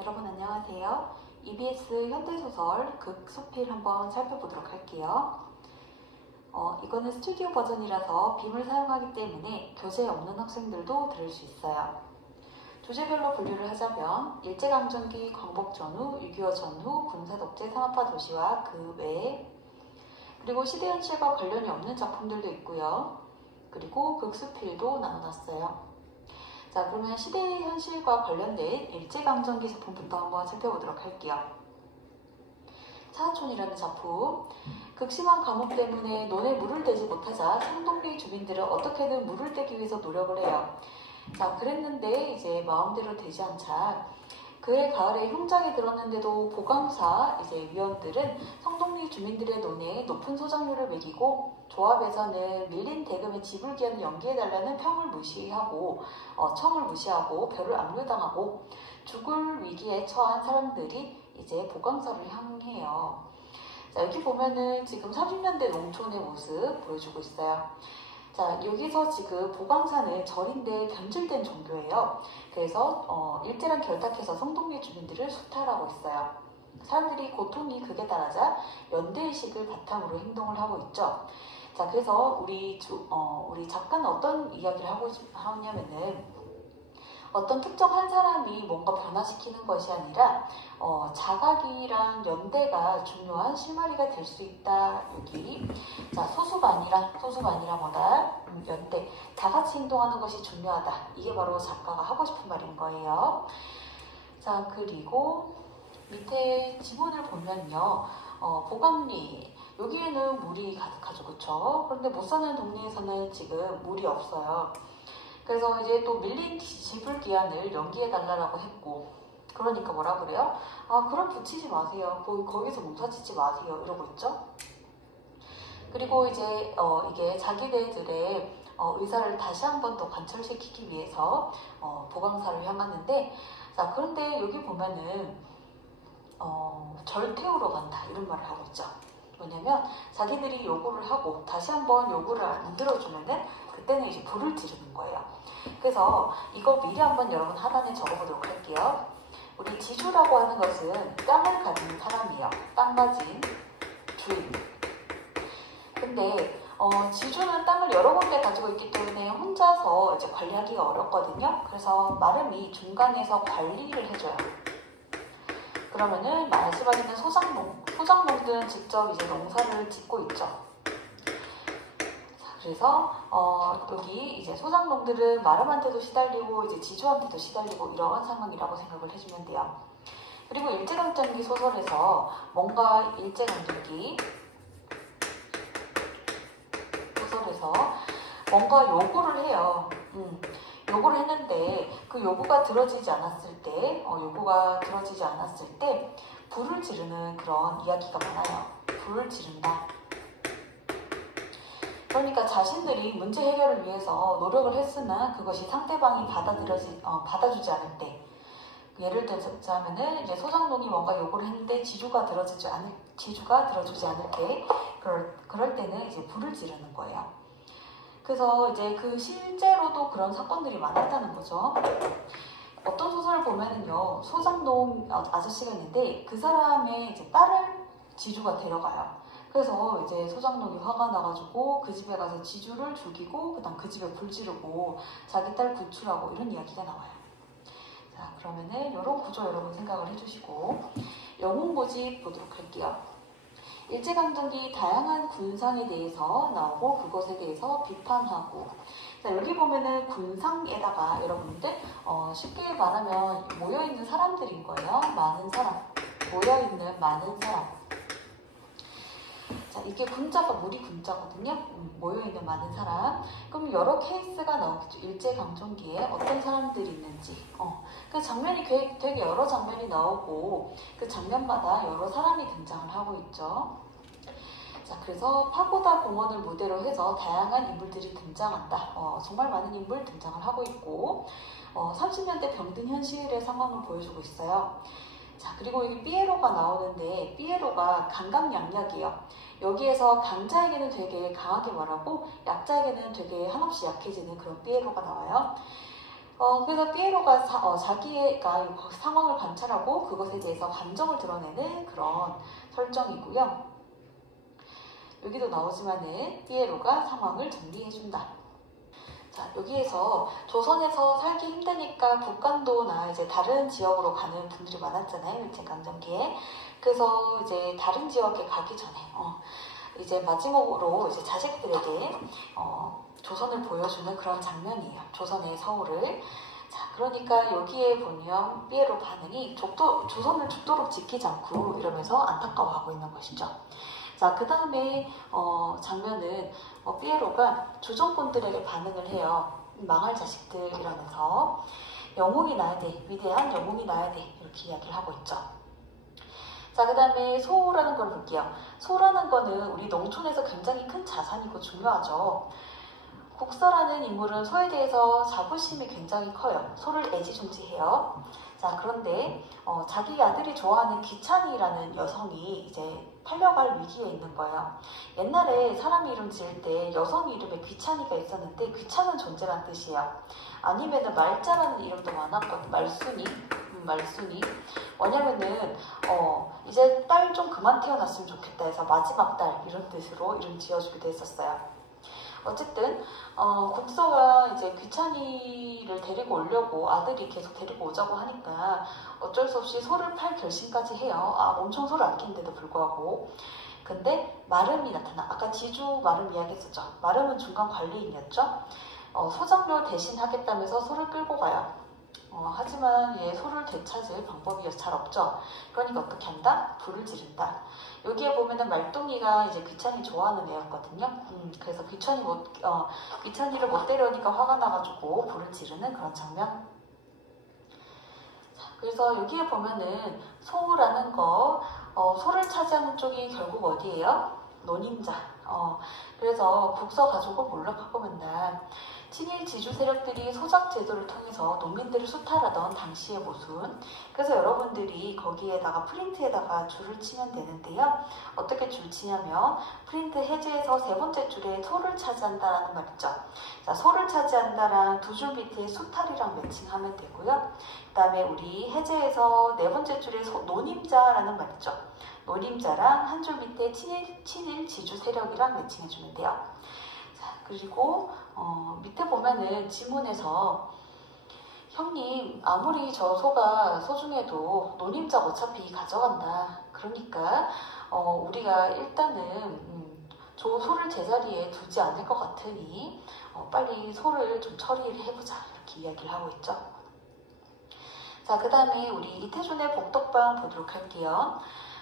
여러분 안녕하세요. EBS 현대소설 극소필 한번 살펴보도록 할게요. 이거는 스튜디오 버전이라서 빔을 사용하기 때문에 교재에 없는 학생들도 들을 수 있어요. 주제별로 분류를 하자면 일제강점기 광복 전후, 6.25 전후, 군사독재 산업화 도시와 그 외에, 그리고 시대현실과 관련이 없는 작품들도 있고요. 그리고 극수필도 나눠놨어요. 자, 그러면 시대현실과 관련된 일제강점기 작품부터 한번 살펴보도록 할게요. 사하촌이라는 작품. 극심한 감옥 때문에 논에 물을 대지 못하자 성동리 주민들은 어떻게든 물을 떼기 위해서 노력을 해요. 자, 그랬는데 이제 마음대로 되지 않자 그해 가을에 흉작이 들었는데도 보강사 위원들은 성동리 주민들의 논에 높은 소장료를 매기고 조합에서는 밀린 대금의 지불기한을 연기해달라는 청을 무시하고 별을 압류당하고 죽을 위기에 처한 사람들이 이제 보강사를 향해요. 자, 여기 보면은 지금 30년대 농촌의 모습 보여주고 있어요. 자, 여기서 지금 보강사는 절인데 변질된 종교예요. 그래서 일제랑 결탁해서 성동리 주민들을 수탈하고 있어요. 사람들이 고통이 극에 달하자 연대의식을 바탕으로 행동을 하고 있죠. 자, 그래서 우리 작가는 어떤 이야기를 하냐면은 어떤 특정한 사람이 뭔가 변화시키는 것이 아니라 자각이랑 연대가 중요한 실마리가 될 수 있다. 여기 자, 소수가 아니라 뭐다? 연대, 다 같이 행동하는 것이 중요하다. 이게 바로 작가가 하고 싶은 말인 거예요. 자, 그리고 밑에 지문을 보면요, 보감리 여기에는 물이 가득하죠, 그쵸? 그런데 못 사는 동네에서는 지금 물이 없어요. 그래서 이제 또 밀린 지불 기한을 연기해달라고 했고, 그러니까 뭐라 그래요? 그럼 붙이지 마세요. 거기서 농사 짓지 마세요. 이러고 있죠. 그리고 이제 이게 자기네들의 의사를 다시 한 번 더 관철시키기 위해서 보강사를 향하는데, 자, 그런데 여기 보면은 절 태우러 간다 이런 말을 하고 있죠. 뭐냐면 자기들이 요구를 하고 다시 한번 요구를 안 들어주면은 그때는 이제 불을 지르는 거예요. 그래서 이거 미리 한번 여러분 하단에 적어보도록 할게요. 우리 지주라고 하는 것은 땅을 가진 사람이에요. 땅 가진 주인. 근데 지주는 땅을 여러 군데 가지고 있기 때문에 혼자서 이제 관리하기가 어렵거든요. 그래서 마름이 중간에서 관리를 해줘요. 그러면은 마지막에 있는 소장농들은 직접 이제 농사를 짓고 있죠. 자, 그래서 여기 이제 소장농들은 마름한테도 시달리고 이제 지주한테도 시달리고 이런 상황이라고 생각을 해주면 돼요. 그리고 일제강점기 소설에서 뭔가 뭔가 요구를 해요. 요구를 했는데 그 요구가 들어지지 않았을 때 불을 지르는 그런 이야기가 많아요. 불을 지른다. 그러니까 자신들이 문제 해결을 위해서 노력을 했으나 그것이 상대방이 받아주지 않을 때, 예를 들자면은 이제 소장농이 뭔가 요구를 했는데 지주가 들어주지 않을 때, 그럴 때는 이제 불을 지르는 거예요. 그래서 이제 실제로도 그런 사건들이 많았다는 거죠. 어떤 소설을 보면은요, 소장농 아저씨가 있는데 그 사람의 이제 딸을 지주가 데려가요. 그래서 이제 소장농이 화가 나가지고 그 집에 가서 지주를 죽이고 그다음 그 집에 불 지르고 자기 딸 구출하고 이런 이야기가 나와요. 자, 그러면은 이런 구조 여러분 생각을 해주시고 영웅 모집 보도록 할게요. 일제강점기 다양한 군상에 대해서 나오고 그것에 대해서 비판하고, 자, 여기 보면은 군상에다가 여러분들 쉽게 말하면 모여있는 사람들인 거예요. 모여있는 많은 사람. 자, 이게 무리 군자거든요. 모여있는 많은 사람. 그럼 여러 케이스가 나오겠죠. 일제강점기에 어떤 사람들이 있는지. 그 장면이 되게 여러 장면이 나오고 그 장면마다 여러 사람이 등장을 하고 있죠. 자, 그래서 파고다 공원을 무대로 해서 다양한 인물들이 등장한다. 정말 많은 인물 등장을 하고 있고 30년대 병든 현실의 상황을 보여주고 있어요. 자, 그리고 여기 삐에로가 나오는데 삐에로가 강강약약이에요. 여기에서 강자에게는 되게 강하게 말하고 약자에게는 되게 한없이 약해지는 그런 삐에로가 나와요. 그래서 피에로가 자기가 상황을 관찰하고 그것에 대해서 감정을 드러내는 그런 설정이고요. 여기도 나오지만은 피에로가 상황을 정리해준다. 자, 여기에서 조선에서 살기 힘드니까 북간도나 이제 다른 지역으로 가는 분들이 많았잖아요. 일제강점기에. 그래서 이제 다른 지역에 가기 전에 이제 마지막으로 이제 자식들에게 조선을 보여주는 그런 장면이에요. 조선의 서울을. 자, 그러니까 여기에 보면 피에로 반응이 조선을 죽도록 지키지 않고 이러면서 안타까워하고 있는 것이죠. 자, 그 다음에 장면은 피에로가 주정꾼들에게 반응을 해요. 망할 자식들 이러면서 영웅이 나야 돼, 위대한 영웅이 나야 돼, 이렇게 이야기를 하고 있죠. 자, 그 다음에 소라는 걸 볼게요. 소라는 거는 우리 농촌에서 굉장히 큰 자산이고 중요하죠. 국서라는 인물은 소에 대해서 자부심이 굉장히 커요. 소를 애지중지해요. 자, 그런데 자기 아들이 좋아하는 귀찬이라는 여성이 이제 팔려갈 위기에 있는 거예요. 옛날에 사람 이름 지을 때 여성 이름에 귀찬이가 있었는데 귀찮은 존재란 뜻이에요. 아니면은 말자라는 이름도 많았거든. 말순이. 왜냐면은 이제 딸 좀 그만 태어났으면 좋겠다 해서 마지막 딸 이런 뜻으로 이름 지어주기도 했었어요. 어쨌든 국서가 이제 귀찬이를 데리고 오려고 아들이 계속 데리고 오자고 하니까 어쩔 수 없이 소를 팔 결심까지 해요. 엄청 소를 아끼는데도 불구하고. 근데 마름이 나타나. 아까 지주 마름 이야기했었죠. 마름은 중간 관리인이었죠. 소장료 대신 하겠다면서 소를 끌고 가요. 하지만 얘 소를 되찾을 방법이 잘 없죠. 그러니까 어떻게 한다? 불을 지른다. 여기에 보면은 말똥이가 이제 귀찬이 좋아하는 애였거든요. 그래서 귀찬이를 못 데려오니까 화가 나가지고 불을 지르는 그런 장면. 자, 그래서 여기에 보면은 소라는 거, 소를 차지하는 쪽이 결국 어디예요? 노님자. 그래서 국서 가지고 몰락하고 맨날 친일 지주 세력들이 소작 제도를 통해서 농민들을 수탈하던 당시의 모습. 그래서 여러분들이 거기에다가 프린트에다가 줄을 치면 되는데요. 어떻게 줄 치냐면 프린트 해제에서 세 번째 줄에 소를 차지한다라는 말 있죠. 자, 소를 차지한다랑 두 줄 밑에 수탈이랑 매칭하면 되고요. 그 다음에 우리 해제에서 네 번째 줄에 노님자라는 말 있죠. 노림자랑 한 줄 밑에 친일 지주 세력이랑 매칭해주면 돼요. 자, 그리고 밑에 보면은 지문에서 형님 아무리 저 소가 소중해도 노림자 어차피 가져간다. 그러니까 우리가 일단은 저 소를 제자리에 두지 않을 것 같으니 빨리 소를 좀 처리를 해보자. 이렇게 이야기를 하고 있죠. 자, 그 다음에 우리 이태준의 복덕방 보도록 할게요.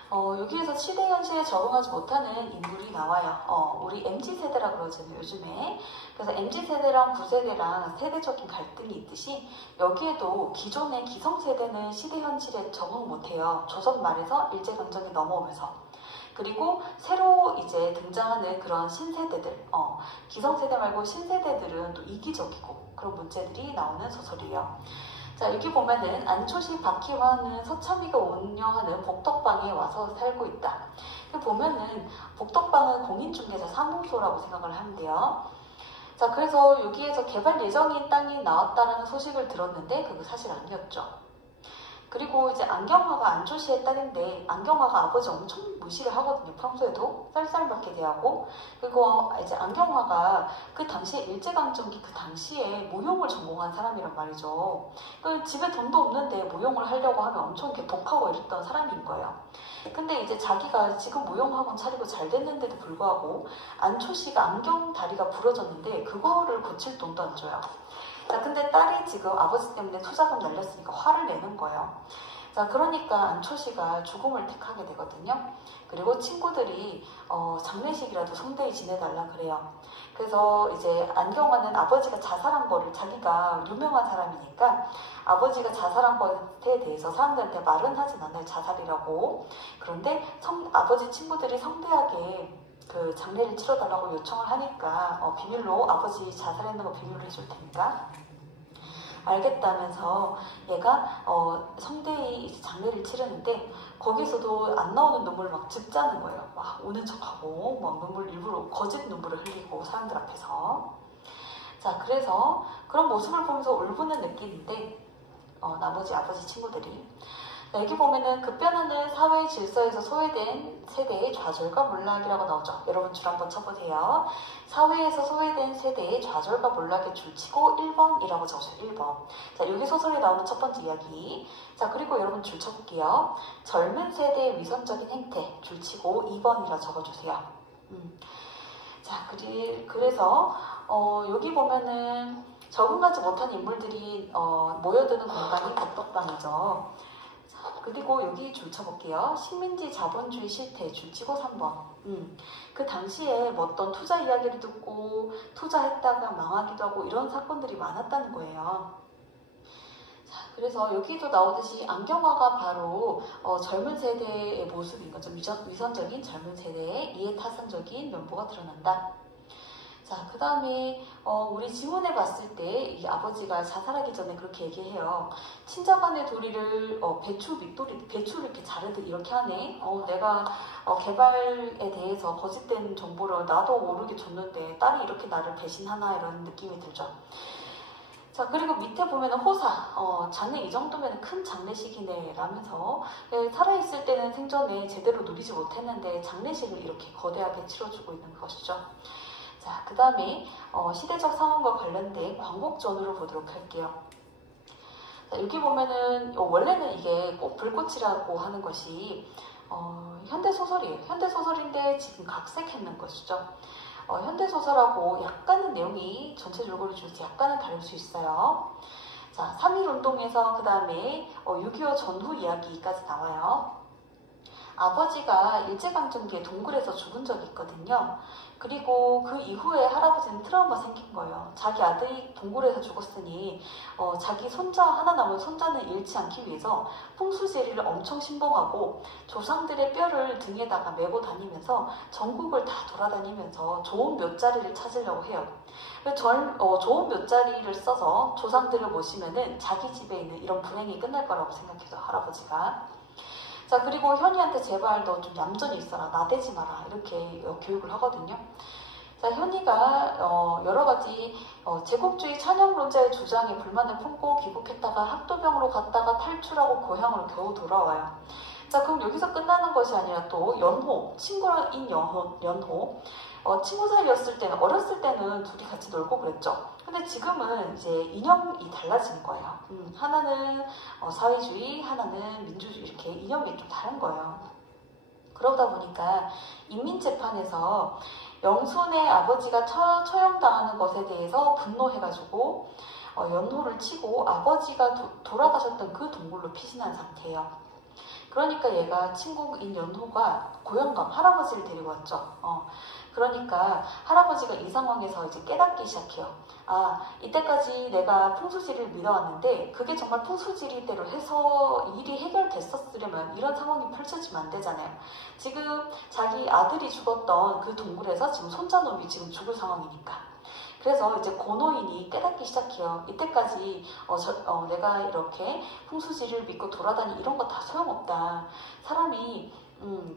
여기에서 시대 현실에 적응하지 못하는 인물이 나와요. 우리 MZ세대라 그러잖아요, 요즘에. 그래서 MZ세대랑 9세대랑 세대적인 갈등이 있듯이 여기에도 기존의 기성세대는 시대 현실에 적응 못해요. 조선 말에서 일제강점기 넘어오면서. 그리고 새로 이제 등장하는 그런 신세대들, 기성세대 말고 신세대들은 또 이기적이고 그런 문제들이 나오는 소설이에요. 자, 여기 보면은 안초시 박희화는 서참이가 운영하는 복덕방에 와서 살고 있다. 보면은 복덕방은 공인중개사 사무소라고 생각을 하면 돼요. 자, 그래서 여기에서 개발 예정인 땅이 나왔다는 소식을 들었는데 그거 사실 아니었죠. 그리고 이제 안경화가 안초시의 딸인데 안경화가 아버지 엄청 무시를 하거든요. 평소에도 쌀쌀맞게 대하고. 그리고 이제 안경화가 그 당시에 일제강점기 그 당시에 무용을 전공한 사람이란 말이죠. 그 집에 돈도 없는데 무용을 하려고 하면 엄청 이렇게 독하고 이랬던 사람인 거예요. 근데 이제 자기가 지금 무용학원 차리고 잘 됐는데도 불구하고 안초시가 안경 다리가 부러졌는데 그거를 고칠 돈도 안 줘요. 자, 근데 딸이 지금 아버지 때문에 투자금 날렸으니까 화를 내는 거예요. 자, 그러니까 안초시가 죽음을 택하게 되거든요. 그리고 친구들이 장례식이라도 성대히 지내달라 그래요. 그래서 이제 안경화는 아버지가 자살한 거를 자기가 유명한 사람이니까 아버지가 자살한 것에 대해서 사람들한테 말은 하진 않아요. 자살이라고. 그런데 아버지 친구들이 성대하게 그 장례를 치러달라고 요청을 하니까 비밀로 아버지 자살했는 거 비밀로 해줄 테니까 알겠다면서 얘가 성대히 이제 장례를 치르는데 거기서도 안 나오는 눈물을 막 즙자는 거예요. 막 우는 척하고 막 눈물 일부러 거짓 눈물을 흘리고 사람들 앞에서. 자, 그래서 그런 모습을 보면서 울분을 느끼는데 나머지 아버지 친구들이 여기 보면은 급변하는 사회 질서에서 소외된 세대의 좌절과 몰락이라고 나오죠. 여러분 줄 한번 쳐보세요. 사회에서 소외된 세대의 좌절과 몰락에 줄치고 1번이라고 적으세요. 1번. 자, 여기 소설에 나오는 첫 번째 이야기. 자, 그리고 여러분 줄 쳐볼게요. 젊은 세대의 위선적인 행태 줄치고 2번이라 적어주세요. 자, 그래서 여기 보면은 적응하지 못한 인물들이 모여드는 공간이 덕덕방이죠. 그리고 여기 줄 쳐볼게요. 식민지 자본주의 실태 줄치고 3번. 그 당시에 뭐 어떤 투자 이야기를 듣고 투자했다가 망하기도 하고 이런 사건들이 많았다는 거예요. 자, 그래서 여기도 나오듯이 안경화가 바로 젊은 세대의 모습인 거죠. 위선적인 젊은 세대의 이해타산적인 면모가 드러난다. 자, 그 다음에 우리 지문에 봤을 때 이 아버지가 자살하기 전에 그렇게 얘기해요. 친자간의 도리를 배추를 이렇게 자르듯 이렇게 하네. 내가 개발에 대해서 거짓된 정보를 나도 모르게 줬는데 딸이 이렇게 나를 배신하나 이런 느낌이 들죠. 자, 그리고 밑에 보면은 호사, 장례 이 정도면 큰 장례식이네 라면서 살아있을 때는 생전에 제대로 누리지 못했는데 장례식을 이렇게 거대하게 치러주고 있는 것이죠. 자, 그 다음에 시대적 상황과 관련된 광곡전으로 보도록 할게요. 자, 여기 보면은 원래는 이게 꼭 불꽃이라고 하는 것이 현대소설이에요. 현대소설인데 지금 각색했는 것이죠. 현대소설하고 약간은 내용이 전체적으로 중에서 약간은 다를 수 있어요. 자, 3.1운동에서 그 다음에 6.25 전후 이야기까지 나와요. 아버지가 일제강점기에 동굴에서 죽은 적이 있거든요. 그리고 그 이후에 할아버지는 트라우마 생긴 거예요. 자기 아들이 동굴에서 죽었으니 자기 손자 하나 남은 손자는 잃지 않기 위해서 풍수지리를 엄청 신봉하고 조상들의 뼈를 등에다가 메고 다니면서 전국을 다 돌아다니면서 좋은 묘자리를 찾으려고 해요. 좋은 묘자리를 써서 조상들을 모시면은 자기 집에 있는 이런 불행이 끝날 거라고 생각해서 할아버지가. 자, 그리고 현이한테 제발 너 좀 얌전히 있어라, 나대지 마라 이렇게 교육을 하거든요. 자, 현이가 여러 가지 제국주의 찬영론자의 주장에 불만을 품고 귀국했다가 학도병으로 갔다가 탈출하고 고향으로 겨우 돌아와요. 자, 그럼 여기서 끝나는 것이 아니라 또 연호, 친구인 연호. 친구 사이였을 때는, 어렸을 때는 둘이 같이 놀고 그랬죠. 근데 지금은 이제 이념이 달라진 거예요. 하나는 사회주의, 하나는 민주주의 이렇게 이념이 좀 다른 거예요. 그러다 보니까 인민재판에서 영순의 아버지가 처형당하는 것에 대해서 분노해가지고 연호를 치고 아버지가 돌아가셨던 그 동굴로 피신한 상태예요. 그러니까 얘가 친구인 연호가 고영감 할아버지를 데리고 왔죠. 그러니까 할아버지가 이 상황에서 이제 깨닫기 시작해요. 아, 이때까지 내가 풍수지리를 믿어왔는데 그게 정말 풍수지리대로 해서 일이 해결됐었으려면 이런 상황이 펼쳐지면 안 되잖아요. 지금 자기 아들이 죽었던 그 동굴에서 지금 손자놈이 지금 죽을 상황이니까. 그래서 이제 고노인이 깨닫기 시작해요. 이때까지 내가 이렇게 풍수지리를 믿고 돌아다니 이런 거 다 소용없다. 사람이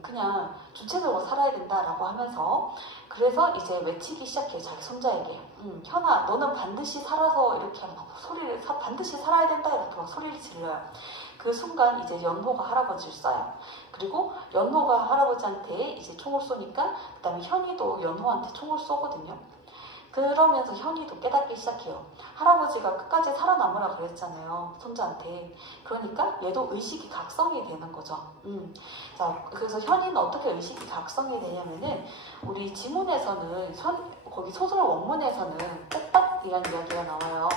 그냥 주체적으로 살아야 된다라고 하면서 그래서 이제 외치기 시작해요. 자기 손자에게. 현아, 너는 반드시 살아서 이렇게 막 반드시 살아야 된다 이렇게 막 소리를 질러요. 그 순간 이제 연호가 할아버지를 쏴요. 그리고 연호가 할아버지한테 이제 총을 쏘니까 그 다음에 현이도 연호한테 총을 쏘거든요. 그러면서 현이도 깨닫기 시작해요. 할아버지가 끝까지 살아남으라 그랬잖아요. 손자한테. 그러니까 얘도 의식이 각성이 되는 거죠. 자, 그래서 현이는 어떻게 의식이 각성이 되냐면은 우리 지문에서는 거기 소설 원문에서는 꽃밭이라는 이야기가 나와요.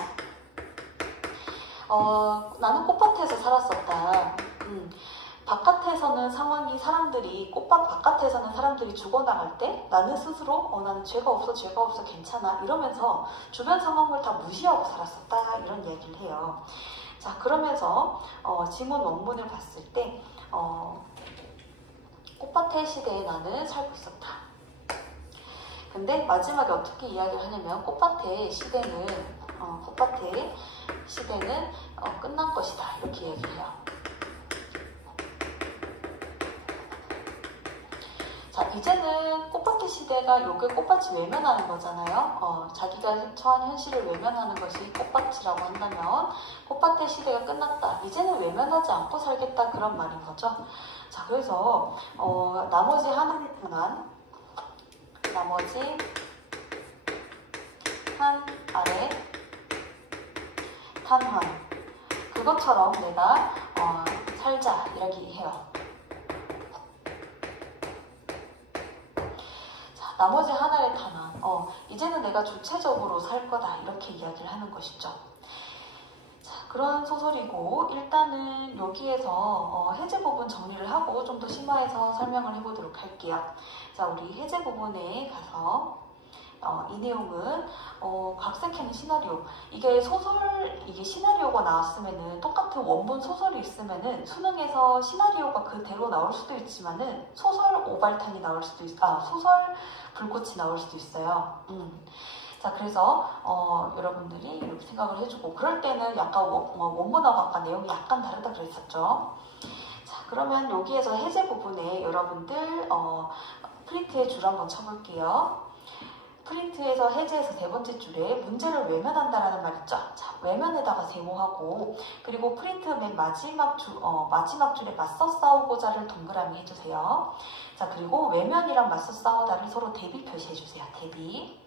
나는 꽃밭에서 살았었다. 바깥에서는 꽃밭 바깥에서는 사람들이 죽어나갈 때 나는 스스로 나는 죄가 없어 괜찮아 이러면서 주변 상황을 다 무시하고 살았었다 이런 얘기를 해요. 자, 그러면서 지문 원문을 봤을 때 꽃밭의 시대에 나는 살고 있었다. 근데 마지막에 어떻게 이야기를 하냐면 꽃밭의 시대는 끝난 것이다 이렇게 얘기를 해요. 자, 이제는 꽃밭의 번째 시대가 요게 꽃밭이 외면하는 거잖아요. 자기가 처한 현실을 외면하는 것이 꽃밭이라고 한다면 꽃밭의 시대가 끝났다. 이제는 외면하지 않고 살겠다. 그런 말인 거죠. 자, 그래서 나머지 하나를 탄환, 나머지 한 아래 탄환, 그것처럼 내가 살자 이렇게 해요. 자, 나머지 하나의 탄환, 이제는 내가 주체적으로 살 거다 이렇게 이야기를 하는 것이죠. 자, 그런 소설이고 일단은 여기에서 해제 부분 정리를 하고 좀 더 심화해서 설명을 해보도록 할게요. 자, 우리 해제 부분에 가서 이 내용은 각색형 시나리오, 이게 시나리오가 나왔으면은 똑같은 원본 소설이 있으면은 수능에서 시나리오가 그대로 나올 수도 있지만은 소설 오발탄이 나올 수도 소설 불꽃이 나올 수도 있어요. 자, 그래서 여러분들이 이렇게 생각을 해주고, 그럴 때는 약간 원본하고 아까 내용이 약간 다르다 그랬었죠. 자, 그러면 여기에서 해제 부분에 여러분들 프린트의 줄 한번 쳐볼게요. 프린트에서 해제해서 세 번째 줄에 문제를 외면한다라는 말 있죠. 자, 외면에다가 세모하고, 그리고 프린트 맨 마지막 줄에 맞서 싸우고자를 동그라미 해주세요. 자, 그리고 외면이랑 맞서 싸우다를 서로 대비 표시해주세요. 대비.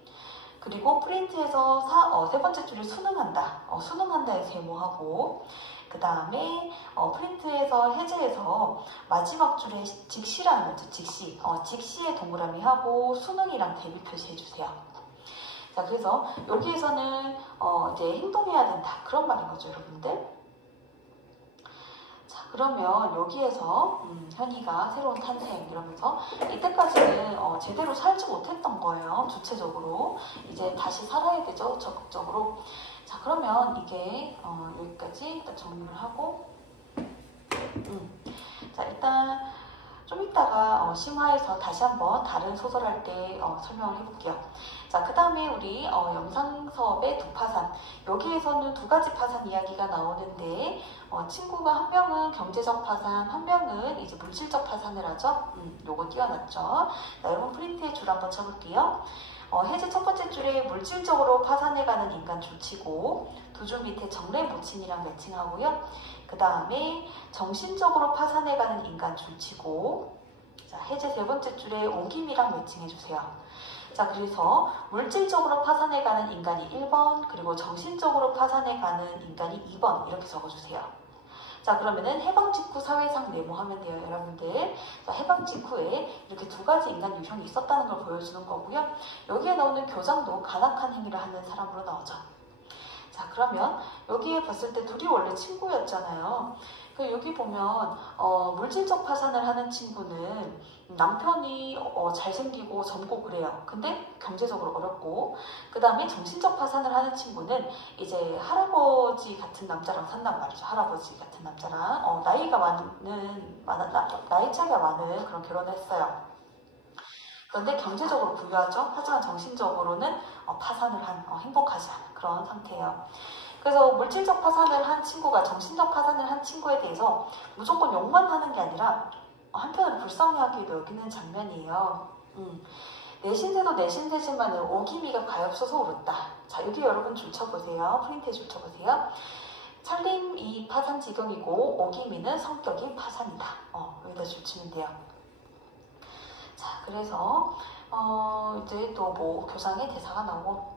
그리고 프린트에서 세 번째 줄에 수능한다. 수능한다에 세모하고, 그 다음에 프린트에서 해제해서 마지막 줄에 직시라는 거죠. 직시. 직시에 동그라미 하고 수능이랑 대비 표시해주세요. 자, 그래서 여기에서는 이제 행동해야 된다. 그런 말인 거죠, 여러분들. 자, 그러면 여기에서 현이가 새로운 탄생 이러면서 이때까지는 제대로 살지 못했던 거예요. 주체적으로. 이제 다시 살아야 되죠. 적극적으로. 자, 그러면 이게 여기까지 일단 정리를 하고 자, 일단 좀 이따가 심화해서 다시 한번 다른 소설 할 때 설명을 해볼게요. 자, 그 다음에 우리 영상 수업의 두 파산, 여기에서는 두 가지 파산 이야기가 나오는데 친구가 한 명은 경제적 파산, 한 명은 이제 물질적 파산을 하죠. 요거 띄워놨죠. 자, 여러분 프린트에 줄 한번 쳐볼게요. 해제 첫 번째 줄에 물질적으로 파산해가는 인간 줄치고, 두 줄 밑에 정례 모친이랑 매칭하고요. 그 다음에 정신적으로 파산해가는 인간 줄치고, 자, 해제 세 번째 줄에 옹김이랑 매칭해주세요. 자, 그래서 물질적으로 파산해가는 인간이 1번, 그리고 정신적으로 파산해가는 인간이 2번 이렇게 적어주세요. 자, 그러면은 해방 직후 사회상 네모하면 돼요, 여러분들. 자, 해방 직후에 이렇게 두 가지 인간 유형이 있었다는 걸 보여주는 거고요. 여기에 나오는 교장도 간악한 행위를 하는 사람으로 나오죠. 자, 그러면 여기에 봤을 때 둘이 원래 친구였잖아요. 여기 보면 물질적 파산을 하는 친구는 남편이 잘생기고 젊고 그래요. 근데 경제적으로 어렵고, 그 다음에 정신적 파산을 하는 친구는 이제 할아버지 같은 남자랑 산단 말이죠. 할아버지 같은 남자랑 나이 차이가 많은 그런 결혼을 했어요. 그런데 경제적으로 부유하죠. 하지만 정신적으로는 파산을 한 행복하지 않은 그런 상태예요. 그래서 물질적 파산을 한 친구가 정신적 파산을 한 친구에 대해서 무조건 욕만 하는 게 아니라 한편으로 불쌍해하기도 여기는 장면이에요. 내 신세도 내 신세지만은 오기미가 가엾어서 울었다. 자, 여기 여러분 줄 쳐보세요. 프린트에 줄 쳐보세요. 살림이 파산 지경이고 오기미는 성격이 파산이다. 여기다 줄 치면 돼요. 자, 그래서 이제 또 뭐 교장의 대사가 나오고,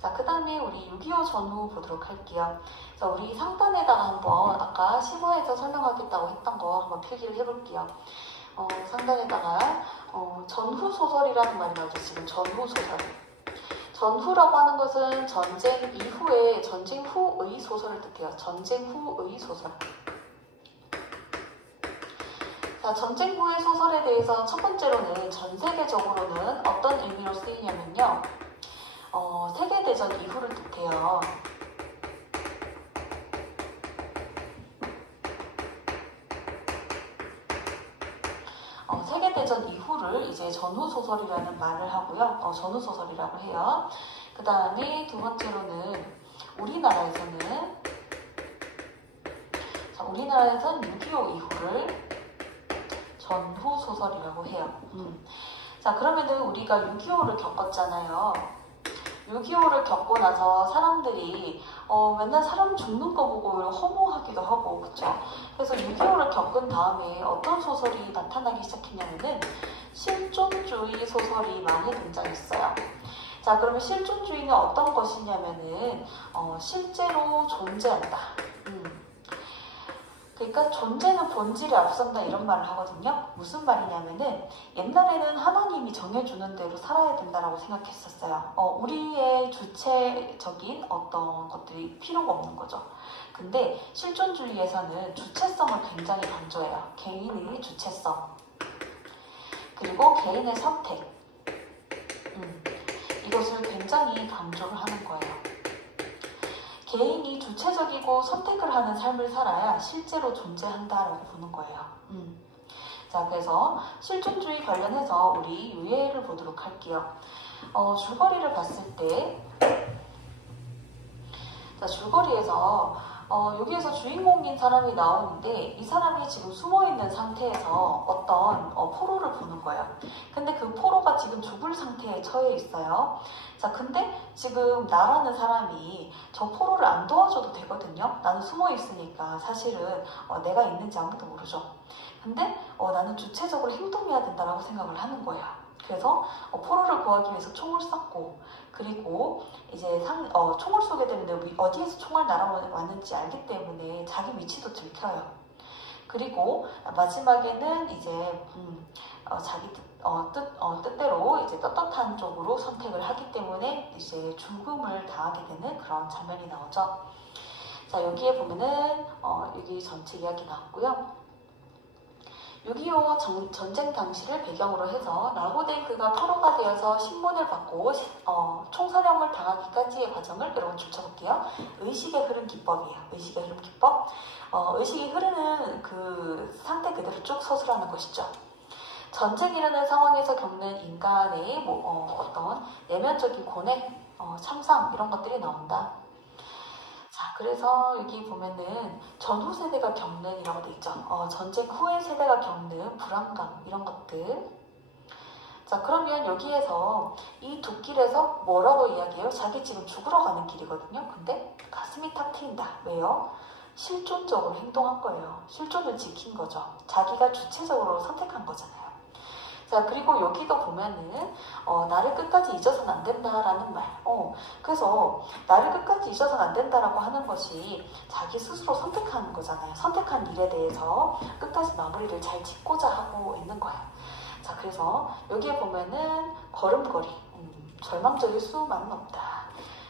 자, 그 다음에 우리 6.25 전후 보도록 할게요. 자, 우리 상단에다가 한번 아까 심화해서 설명하겠다고 했던 거 한번 필기를 해볼게요. 상단에다가 전후 소설이라는 말이 나오죠. 지금 전후 소설. 전후라고 하는 것은 전쟁 이후의, 전쟁 후의 소설을 뜻해요. 전쟁 후의 소설. 자, 전쟁 후의 소설에 대해서 첫 번째로는 전 세계적으로는 어떤 의미로 쓰이냐면요. 세계대전 이후를 뜻해요. 세계대전 이후를 이제 전후소설이라는 말을 하고요. 전후소설이라고 해요. 그 다음에 두 번째로는 우리나라에서는, 자, 우리나라에서는 6.25 이후를 전후소설이라고 해요. 자, 그러면은 우리가 6.25를 겪었잖아요. 6.25를 겪고 나서 사람들이 맨날 사람 죽는 거 보고 허무하기도 하고, 그쵸? 그래서 6.25를 겪은 다음에 어떤 소설이 나타나기 시작했냐면은 실존주의 소설이 많이 등장했어요. 자, 그러면 실존주의는 어떤 것이냐면은 실제로 존재한다. 그러니까 존재는 본질에 앞선다 이런 말을 하거든요. 무슨 말이냐면은 옛날에는 하나님이 정해주는 대로 살아야 된다라고 생각했었어요. 우리의 주체적인 어떤 것들이 필요가 없는 거죠. 근데 실존주의에서는 주체성을 굉장히 강조해요. 개인의 주체성 그리고 개인의 선택 이것을 굉장히 강조를 하는 거예요. 개인이 주체적이고 선택을 하는 삶을 살아야 실제로 존재한다라고 보는 거예요. 자, 그래서 실존주의 관련해서 우리 유해를 보도록 할게요. 줄거리를 봤을 때, 자, 줄거리에서 여기에서 주인공인 사람이 나오는데 이 사람이 지금 숨어있는 상태에서 어떤 포로를 보는 거예요. 근데 그 포로가 지금 죽을 상태에 처해 있어요. 자, 근데 지금 나라는 사람이 저 포로를 안 도와줘도 되거든요. 나는 숨어있으니까 사실은 내가 있는지 아무도 모르죠. 근데 나는 주체적으로 행동해야 된다고 생각을 하는 거예요. 그래서 포로를 구하기 위해서 총을 쐈고 그리고 이제 총을 쏘게 되면 어디에서 총알 날아왔는지 알기 때문에 자기 위치도 들켜요. 그리고 마지막에는 이제 자기 뜻대로 이제 떳떳한 쪽으로 선택을 하기 때문에 이제 죽음을 당하게 되는 그런 장면이 나오죠. 자, 여기에 보면은 여기 전체 이야기 나왔고요. 6.25 전쟁 당시를 배경으로 해서 라고댕크가 포로가 되어서 신문을 받고 총사령을 당하기까지의 과정을 여러분 줄쳐볼게요. 의식의 흐름 기법이에요. 의식의 흐름 기법. 의식이 흐르는 그 상태 그대로 쭉 서술하는 것이죠. 전쟁이라는 상황에서 겪는 인간의 어떤 내면적인 고뇌, 참상 이런 것들이 나온다. 자, 그래서 여기 보면은 전후 세대가 겪는 이라고 돼 있죠. 전쟁 후의 세대가 겪는 불안감 이런 것들. 자, 그러면 여기에서 이 두 길에서 뭐라고 이야기해요? 자기 지금 죽으러 가는 길이거든요. 근데 가슴이 탁 트인다. 왜요? 실존적으로 행동한 거예요. 실존을 지킨 거죠. 자기가 주체적으로 선택한 거잖아요. 자, 그리고 여기도 보면은 나를 끝까지 잊어서는 안 된다라는 말. 그래서 나를 끝까지 잊어서는 안 된다라고 하는 것이 자기 스스로 선택하는 거잖아요. 선택한 일에 대해서 끝까지 마무리를 잘 짓고자 하고 있는 거예요. 자, 그래서 여기에 보면은 걸음걸이, 절망적일 수만은 없다.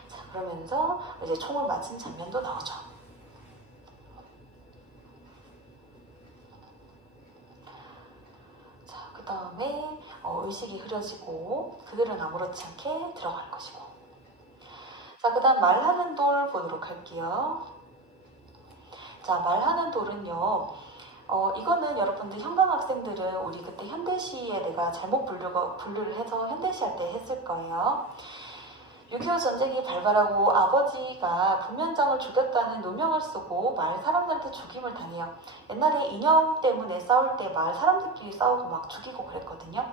자, 그러면서 이제 총을 맞은 장면도 나오죠. 그 다음에 의식이 흐려지고 그들은 아무렇지 않게 들어갈 것이고. 자, 그 다음 말하는 돌 보도록 할게요. 자, 말하는 돌은요. 이거는 여러분들 현강학생들은 우리 그때 현대시에 내가 잘못 분류를 해서 현대시 할 때 했을 거예요. 6.25 전쟁이 발발하고 아버지가 부면장을 죽였다는 누명을 쓰고 마을 사람들한테 죽임을 당해요. 옛날에 이념 때문에 싸울 때 마을 사람들끼리 싸우고 막 죽이고 그랬거든요.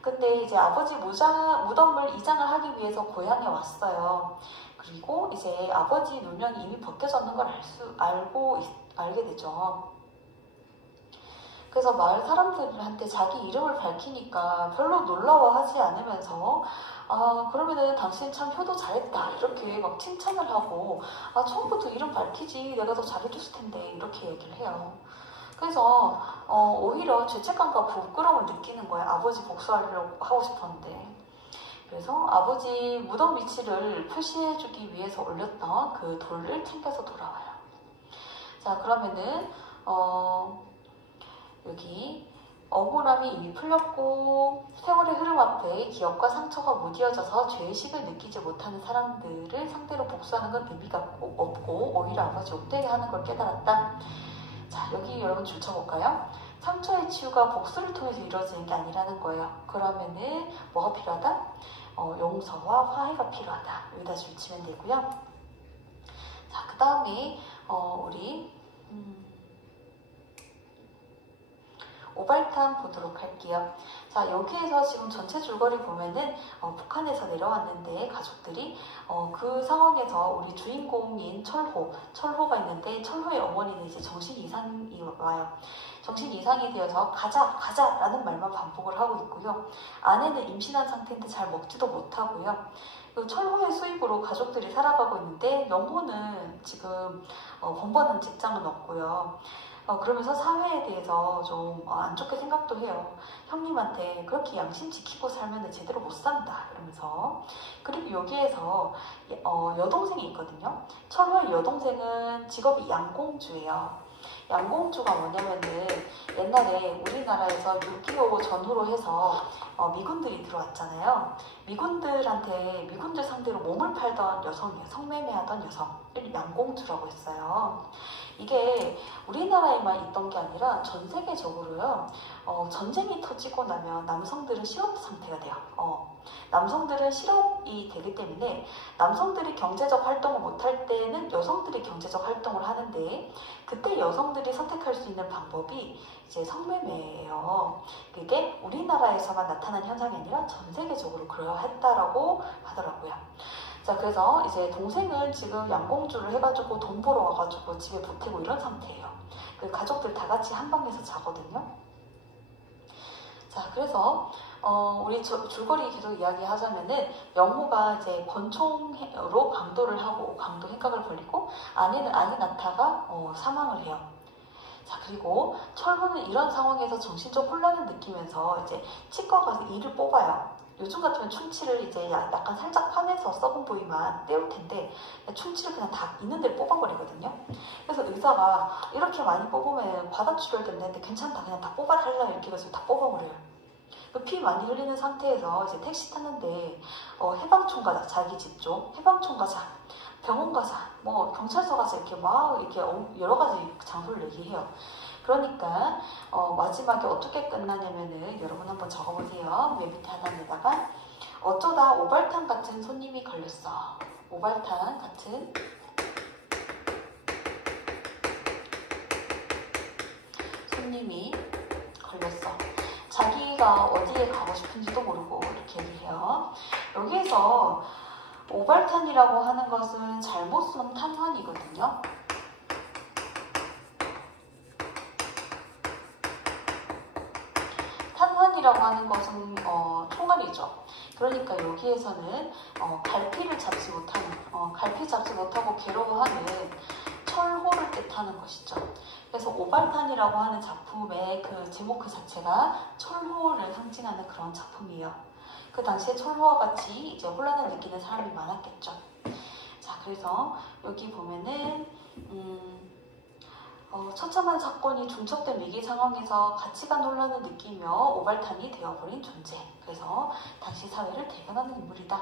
근데 이제 아버지 무덤을 이장을 하기 위해서 고향에 왔어요. 그리고 이제 아버지 누명이 이미 벗겨졌는 걸 알게 되죠. 그래서 마을 사람들한테 자기 이름을 밝히니까 별로 놀라워하지 않으면서 그러면은 당신 참 효도 잘했다 이렇게 막 칭찬을 하고 처음부터 이름 밝히지 내가 더 잘해줬을 텐데 이렇게 얘기를 해요. 그래서 오히려 죄책감과 부끄러움을 느끼는 거예요. 아버지 복수하려고 하고 싶었는데. 그래서 아버지 무덤 위치를 표시해주기 위해서 올렸던 그 돌을 챙겨서 돌아와요. 자, 그러면은 여기 억울함이 이미 풀렸고 세월의 흐름 앞에 기억과 상처가 무디어져서 죄의식을 느끼지 못하는 사람들을 상대로 복수하는 건 의미가 없고 오히려 아버지 욕되게 하는 걸 깨달았다. 자, 여기 여러분 줄쳐볼까요? 상처의 치유가 복수를 통해서 이루어지는 게 아니라는 거예요. 그러면은 뭐가 필요하다? 용서와 화해가 필요하다. 여기다 줄치면 되고요. 자, 그 다음에 우리 오발탄 보도록 할게요. 자, 여기에서 지금 전체 줄거리 보면은 북한에서 내려왔는데 가족들이 그 상황에서 우리 주인공인 철호가 있는데 철호의 어머니는 이제 정신 이상이 와요. 정신 이상이 되어서 가자 라는 말만 반복을 하고 있고요. 아내는 임신한 상태인데 잘 먹지도 못하고요. 그 철호의 수입으로 가족들이 살아가고 있는데 영호는 지금 번번한 직장은 없고요. 그러면서 사회에 대해서 좀 안 좋게 생각도 해요. 형님한테 그렇게 양심 지키고 살면 제대로 못 산다 이러면서. 그리고 여기에서 여동생이 있거든요. 철호의 여동생은 직업이 양공주예요. 양공주가 뭐냐면은 옛날에 우리나라에서 6.25 전후로 해서 미군들이 들어왔잖아요. 미군들 상대로 몸을 팔던 여성이에요. 성매매하던 여성을 양공주라고 했어요. 이게 우리나라에만 있던 게 아니라 전 세계적으로요. 전쟁이 터지고 나면 남성들은 실업 상태가 돼요. 남성들은 실업이 되기 때문에 남성들이 경제적 활동을 못할 때는 여성들이 경제적 활동을 하는데 그때 여성들이 선택할 수 있는 방법이 이제 성매매예요. 그게 우리나라에서만 나타난 현상이 아니라 전 세계적으로 그러했다라고 하더라고요. 자, 그래서 이제 동생은 지금 양공주를 해가지고 돈 벌어 와가지고 집에 보태고 이런 상태예요. 그 가족들 다 같이 한 방에서 자거든요. 자, 그래서 우리 줄거리 계속 이야기하자면은 영호가 이제 권총으로 강도를 하고 강도 행각을 벌이고 아내는 아히나타가 사망을 해요. 자, 그리고 철호는 이런 상황에서 정신적 혼란을 느끼면서 이제 치과 가서 이를 뽑아요. 요즘 같으면 충치를 이제 약간 살짝 파내서 썩은 부위만 떼울 텐데 충치를 그냥 다 있는 데를 뽑아버리거든요. 그래서 의사가 이렇게 많이 뽑으면 과다출혈 된다는데 괜찮다, 그냥 다 뽑아달라 이렇게 해서 다 뽑아버려요. 피 많이 흘리는 상태에서 이제 택시 탔는데 해방촌 가자, 자기 집 쪽 해방촌 가자, 병원 가자, 뭐 경찰서 가자 이렇게 막 이렇게 여러 가지 장소를 얘기해요. 그러니까 마지막에 어떻게 끝나냐면은 여러분 한번 적어보세요. 맨 밑에 하단에다가 어쩌다 오발탄 같은 손님이 걸렸어. 오발탄 같은 손님이 걸렸어. 자기가 어디에 가고 싶은지도 모르고 이렇게 얘기해요. 여기에서 오발탄이라고 하는 것은 잘못 쓴 탄환이거든요. 탄환이라고 하는 것은 총알이죠. 그러니까 여기에서는 갈피를 잡지 못하는, 갈피 잡지 못하고 괴로워하는 철호를 뜻하는 것이죠. 그래서 오발탄이라고 하는 작품의 그 제목 그 자체가 철호를 상징하는 그런 작품이에요. 그 당시에 철호와 같이 이제 혼란을 느끼는 사람이 많았겠죠. 자, 그래서 여기 보면은 처참한 사건이 중첩된 위기 상황에서 가치관 혼란을 느끼며 오발탄이 되어버린 존재. 그래서 당시 사회를 대변하는 인물이다.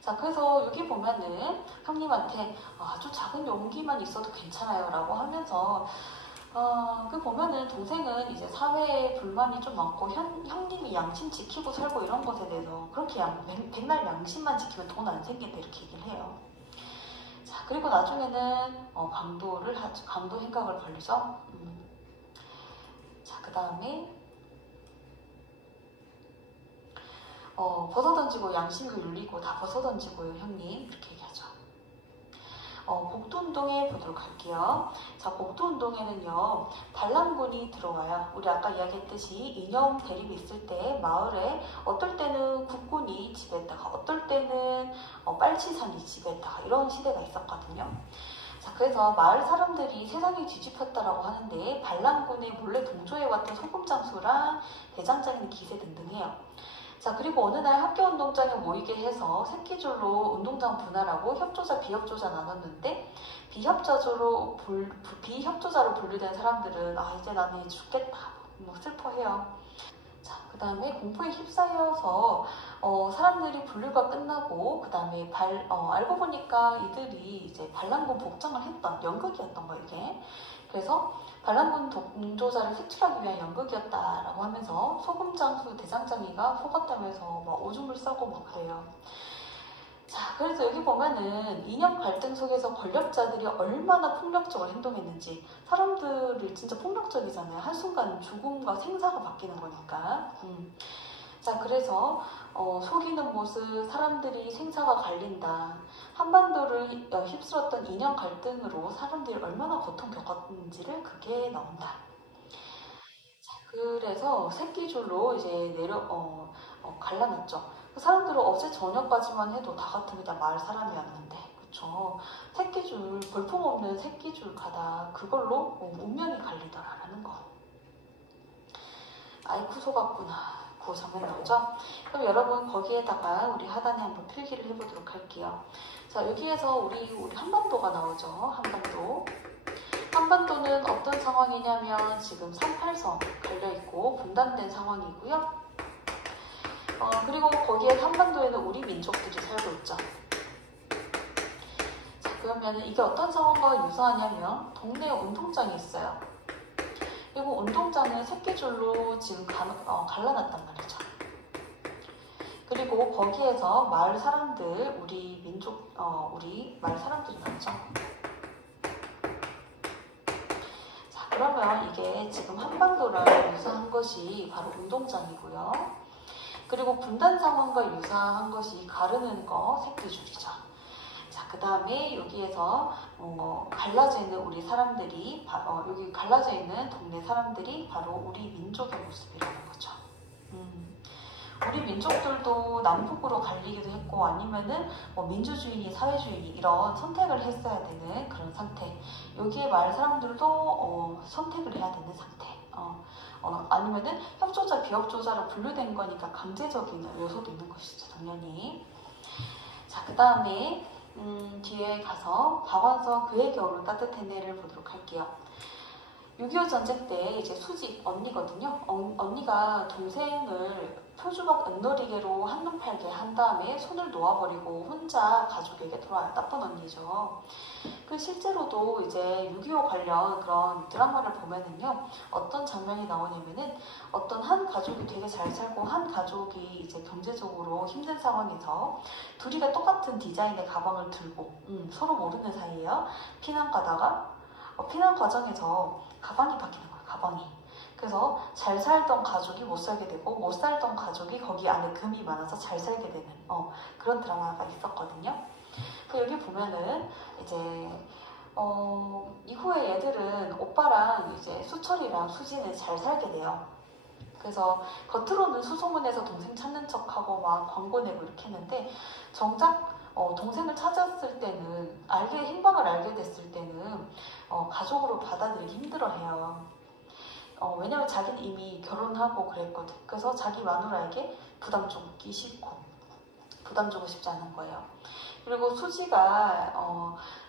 자, 그래서 여기 보면은 형님한테 아주 작은 용기만 있어도 괜찮아요 라고 하면서 그 보면은 동생은 이제 사회에 불만이 좀 많고 형님이 양심 지키고 살고 이런 것에 대해서 그렇게 백날 양심만 지키면 돈 안 생긴다 이렇게 얘기를 해요. 자, 그리고 나중에는 강도 행각을 벌리죠. 자, 그 다음에 벗어던지고 양심을 울리고 다 벗어던지고요 형님 이렇게 얘기하죠. 복도운동에 보도록 할게요. 자, 복도운동에는요 반란군이 들어와요. 우리 아까 이야기했듯이 이념 대립이 있을 때 마을에 어떨 때는 국군이 지배했다가 어떨 때는 빨치산이 지배했다가 이런 시대가 있었거든요. 자, 그래서 마을 사람들이 세상이 뒤집혔다라고 하는데 반란군에 몰래 동조해왔던 소금장수랑 대장장이는 기세 등등해요. 자, 그리고 어느 날 학교운동장에 모이게 해서 새끼줄로 운동장 분할하고 협조자, 비협조자 나눴는데 비협조자로 분류된 사람들은 이제 나는 죽겠다 뭐 슬퍼해요. 자, 그 다음에 공포에 휩싸여서 사람들이 분류가 끝나고 그 다음에 알고 보니까 이들이 이제 반란군 복장을 했던 연극이었던 거예요 이게. 그래서 반란군 동조자를 색출하기 위한 연극이었다라고 하면서 소금장수 대장장이가 속았다면서 막 오줌을 싸고 막 그래요. 자, 그래서 여기 보면은 이념 갈등 속에서 권력자들이 얼마나 폭력적으로 행동했는지. 사람들이 진짜 폭력적이잖아요. 한순간 죽음과 생사가 바뀌는 거니까. 자, 그래서 속이는 모습, 사람들이 생사가 갈린다. 한반도를 휩쓸었던 이념 갈등으로 사람들이 얼마나 고통 겪었는지를 그게 나온다. 자, 그래서 새끼줄로 이제 갈라놨죠. 그 사람들은 어제 저녁까지만 해도 다 같은 그냥 마을 사람이었는데, 그쵸? 새끼줄, 볼품없는 새끼줄 가다 그걸로 운명이 갈리더라라는 거. 아이쿠 속았구나. 그 장면 나오죠? 그럼 여러분 거기에다가 우리 하단에 한번 필기를 해보도록 할게요. 자, 여기에서 우리 한반도가 나오죠. 한반도. 한반도는 어떤 상황이냐면 지금 38성 갈려있고 분단된 상황이고요. 그리고 거기에 한반도에는 우리 민족들이 살고 있죠. 자, 그러면 이게 어떤 상황과 유사하냐면 동네에 운동장이 있어요. 그리고 운동장을 새끼줄로 지금 갈라놨단 말이죠. 그리고 거기에서 마을 사람들, 우리 민족, 우리 마을 사람들이 나오죠. 자, 그러면 이게 지금 한반도랑 유사한 것이 바로 운동장이고요. 그리고 분단 상황과 유사한 것이 가르는 거 새끼줄이죠. 자, 그 다음에 여기에서 갈라져 있는 우리 사람들이 여기 갈라져 있는 동네 사람들이 바로 우리 민족의 모습이라는 거죠. 우리 민족들도 남북으로 갈리기도 했고 아니면은 민주주의니 사회주의니 이런 선택을 했어야 되는 그런 상태. 여기에 마을 사람들도 선택을 해야 되는 상태. 아니면은 협조자, 비협조자로 분류된 거니까 강제적인 요소도 있는 것이죠, 당연히. 자, 그 다음에 뒤에 가서 박완서 그의 겨울은 따뜻한 해를 보도록 할게요. 6.25 전쟁 때 이제 수지 언니거든요. 언니가 동생을 표주박 은놀이개로 한눈 팔게 한 다음에 손을 놓아버리고 혼자 가족에게 돌아와요. 나쁜 언니죠. 그 실제로도 이제 6.25 관련 그런 드라마를 보면은요, 어떤 장면이 나오냐면은 어떤 한 가족이 되게 잘 살고 한 가족이 이제 경제적으로 힘든 상황에서 둘이가 똑같은 디자인의 가방을 들고 서로 모르는 사이에요. 피난 가다가 피난 과정에서 가방이 바뀌는 거예요. 가방이. 그래서 잘 살던 가족이 못 살게 되고 못 살던 가족이 거기 안에 금이 많아서 잘 살게 되는 그런 드라마가 있었거든요. 그 여기 보면은 이제 이후에 얘들은 오빠랑 이제 수철이랑 수지는 잘 살게 돼요. 그래서 겉으로는 수소문해서 동생 찾는 척하고 막 광고 내고 이렇게 했는데 정작 동생을 찾았을 때는 행방을 알게 됐을 때는 가족으로 받아들이기 힘들어해요. 왜냐면 자기는 이미 결혼하고 그랬거든. 그래서 자기 마누라에게 부담 주기 싫고 부담 주고 싶지 않은 거예요. 그리고 수지가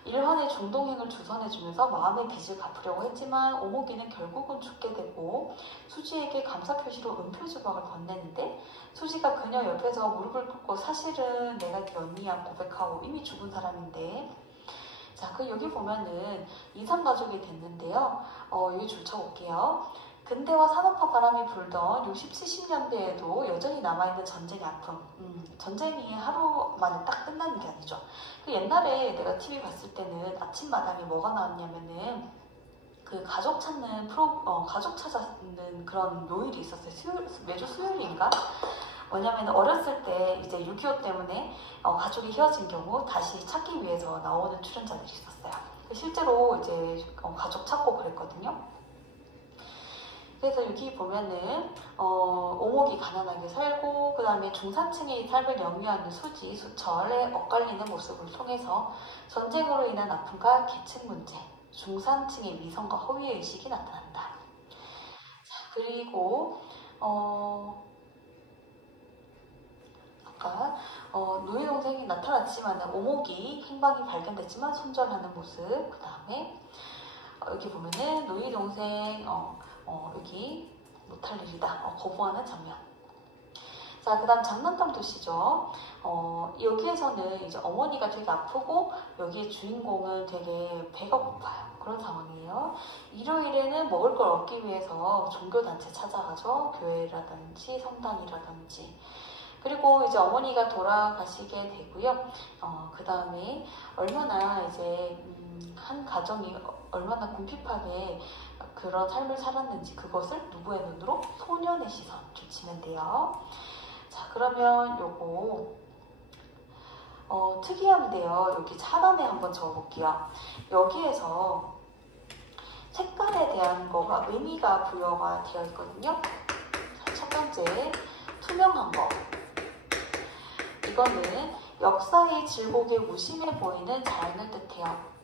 일환의 중동행을 주선해주면서 마음의 빚을 갚으려고 했지만 오목이는 결국은 죽게 되고 수지에게 감사 표시로 은표주박을 건네는데 수지가 그녀 옆에서 무릎을 꿇고 사실은 내가 네 언니야 고백하고 이미 죽은 사람인데 자, 여기 보면은 이상가족이 됐는데요. 여기 줄쳐볼게요. 근대화 산업화 바람이 불던 60, 70년대에도 여전히 남아있는 전쟁의 아픔. 전쟁이 하루 만에 딱 끝나는 게 아니죠. 그 옛날에 내가 TV 봤을 때는 아침마당에 뭐가 나왔냐면은 그 가족 찾는 가족 찾는 그런 요일이 있었어요. 매주 수요일인가? 뭐냐면 어렸을 때 이제 6.25 때문에 가족이 헤어진 경우 다시 찾기 위해서 나오는 출연자들이 있었어요. 실제로 이제 가족 찾고 그랬거든요. 그래서 여기 보면은 오목이 가난하게 살고 그 다음에 중산층의 삶을 영위하는 수지, 수철의 엇갈리는 모습을 통해서 전쟁으로 인한 아픔과 계층 문제, 중산층의 위선과 허위의식이 나타난다. 자, 그리고 아까 노예 동생이 나타났지만 오목이 행방이 발견됐지만 손절하는 모습. 그 다음에 여기 보면은 노예 동생 여기 못할 일이다 거부하는 장면. 자, 그 다음 장난감 도시죠. 여기에서는 이제 어머니가 되게 아프고 여기에 주인공은 되게 배가 고파요. 그런 상황이에요. 일요일에는 먹을 걸 얻기 위해서 종교단체 찾아가죠. 교회라든지 성당이라든지. 그리고 이제 어머니가 돌아가시게 되고요. 그 다음에 얼마나 이제 한 가정이 얼마나 궁핍하게 그런 삶을 살았는지 그것을 누구의 눈으로? 소년의 시선 주시면 돼요. 자, 그러면 요거 특이한데요. 여기 차단에 한번 적어볼게요. 여기에서 색깔에 대한 거가 의미가 부여가 되어 있거든요. 자, 첫 번째, 투명한 거. 이거는 역사의 질곡에 무심해 보이는 자연을 뜻해요.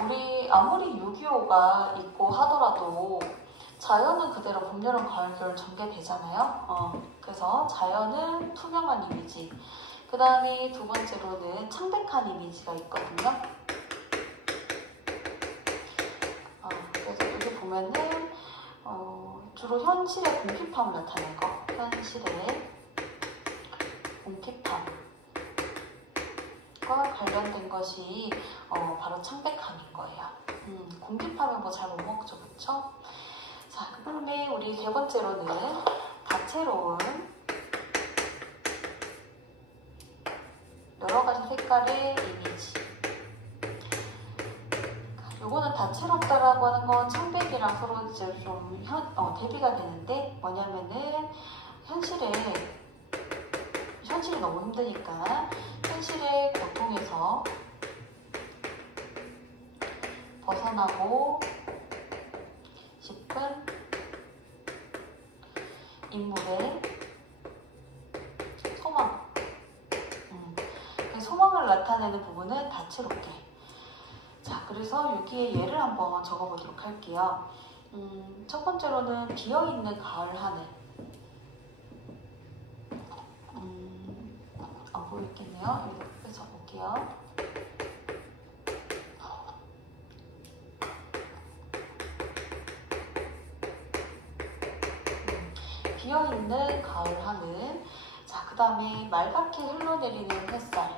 우리 아무리 6.25가 있고 하더라도 자연은 그대로 봄, 여름, 가을, 겨울 전개되잖아요. 그래서 자연은 투명한 이미지. 그 다음에 두 번째로는 창백한 이미지가 있거든요. 그래서 여기 보면은 주로 현실의 궁핍함을 나타낼 거. 현실의 궁핍함. 관련된 것이 바로 창백함인 거예요. 궁핍하면 뭐 잘 못 먹죠, 그쵸? 자, 그 다음에 우리 세 번째로는 다채로운 여러 가지 색깔의 이미지. 요거는 다채롭다라고 하는 건 창백이랑 서로 이제 좀 대비가 되는데 뭐냐면은 현실이 너무 힘드니까 현실의 고통에서 벗어나고 싶은 인물의 소망. 그 소망을 나타내는 부분은 다채롭게. 자, 그래서 여기에 예를 한번 적어보도록 할게요. 첫 번째로는 비어있는 가을 하늘. 안 보이겠네요. 이렇게 적어볼게요. 비어있는 가을 하늘. 자, 그 다음에 맑게 흘러내리는 햇살.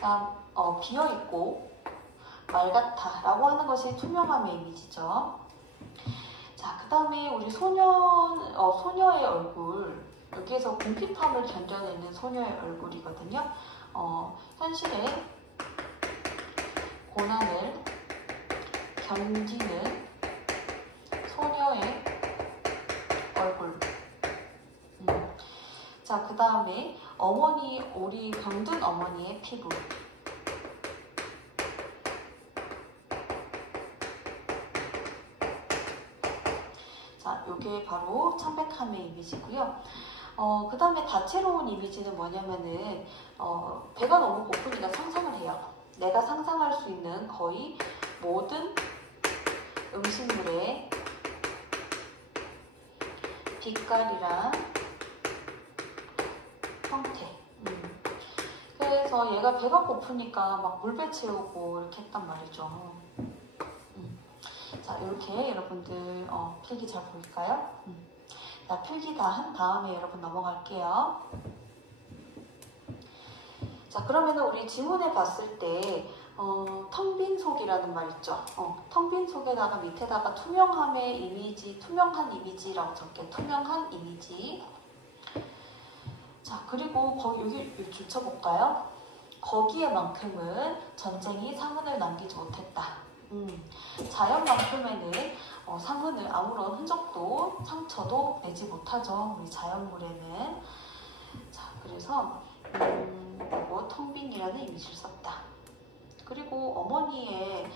다음 비어있고 맑았다 라고 하는 것이 투명함의 이미지죠. 자, 그 다음에 우리 소녀의 얼굴. 여기에서 궁핍함을 견뎌내는 소녀의 얼굴이거든요. 현실의 고난을 견디는 소녀의 얼굴. 자, 그 다음에 우리 병든 어머니의 피부. 자, 요게 바로 창백함의 이미지고요. 그 다음에 다채로운 이미지는 뭐냐면은 배가 너무 고프니까 상상을 해요. 내가 상상할 수 있는 거의 모든 음식물의 빛깔이랑 형태. 그래서 얘가 배가 고프니까 막 물배 채우고 이렇게 했단 말이죠. 자, 이렇게 여러분들 필기 잘 보일까요? 자, 필기 다 한 다음에 여러분 넘어갈게요. 자, 그러면 우리 지문에 봤을 때 텅 빈 속이라는 말 있죠. 텅 빈 속에다가 밑에다가 투명함의 이미지, 투명한 이미지라고 적게 투명한 이미지. 자, 그리고 여기 줄쳐볼까요? 거기에만큼은 전쟁이 상흔을 남기지 못했다. 자연만큼에는 상흔을 아무런 흔적도 상처도 내지 못하죠. 우리 자연물에는. 자, 그래서 그리고 텅 빈이라는 이미지를 썼다. 그리고 어머니의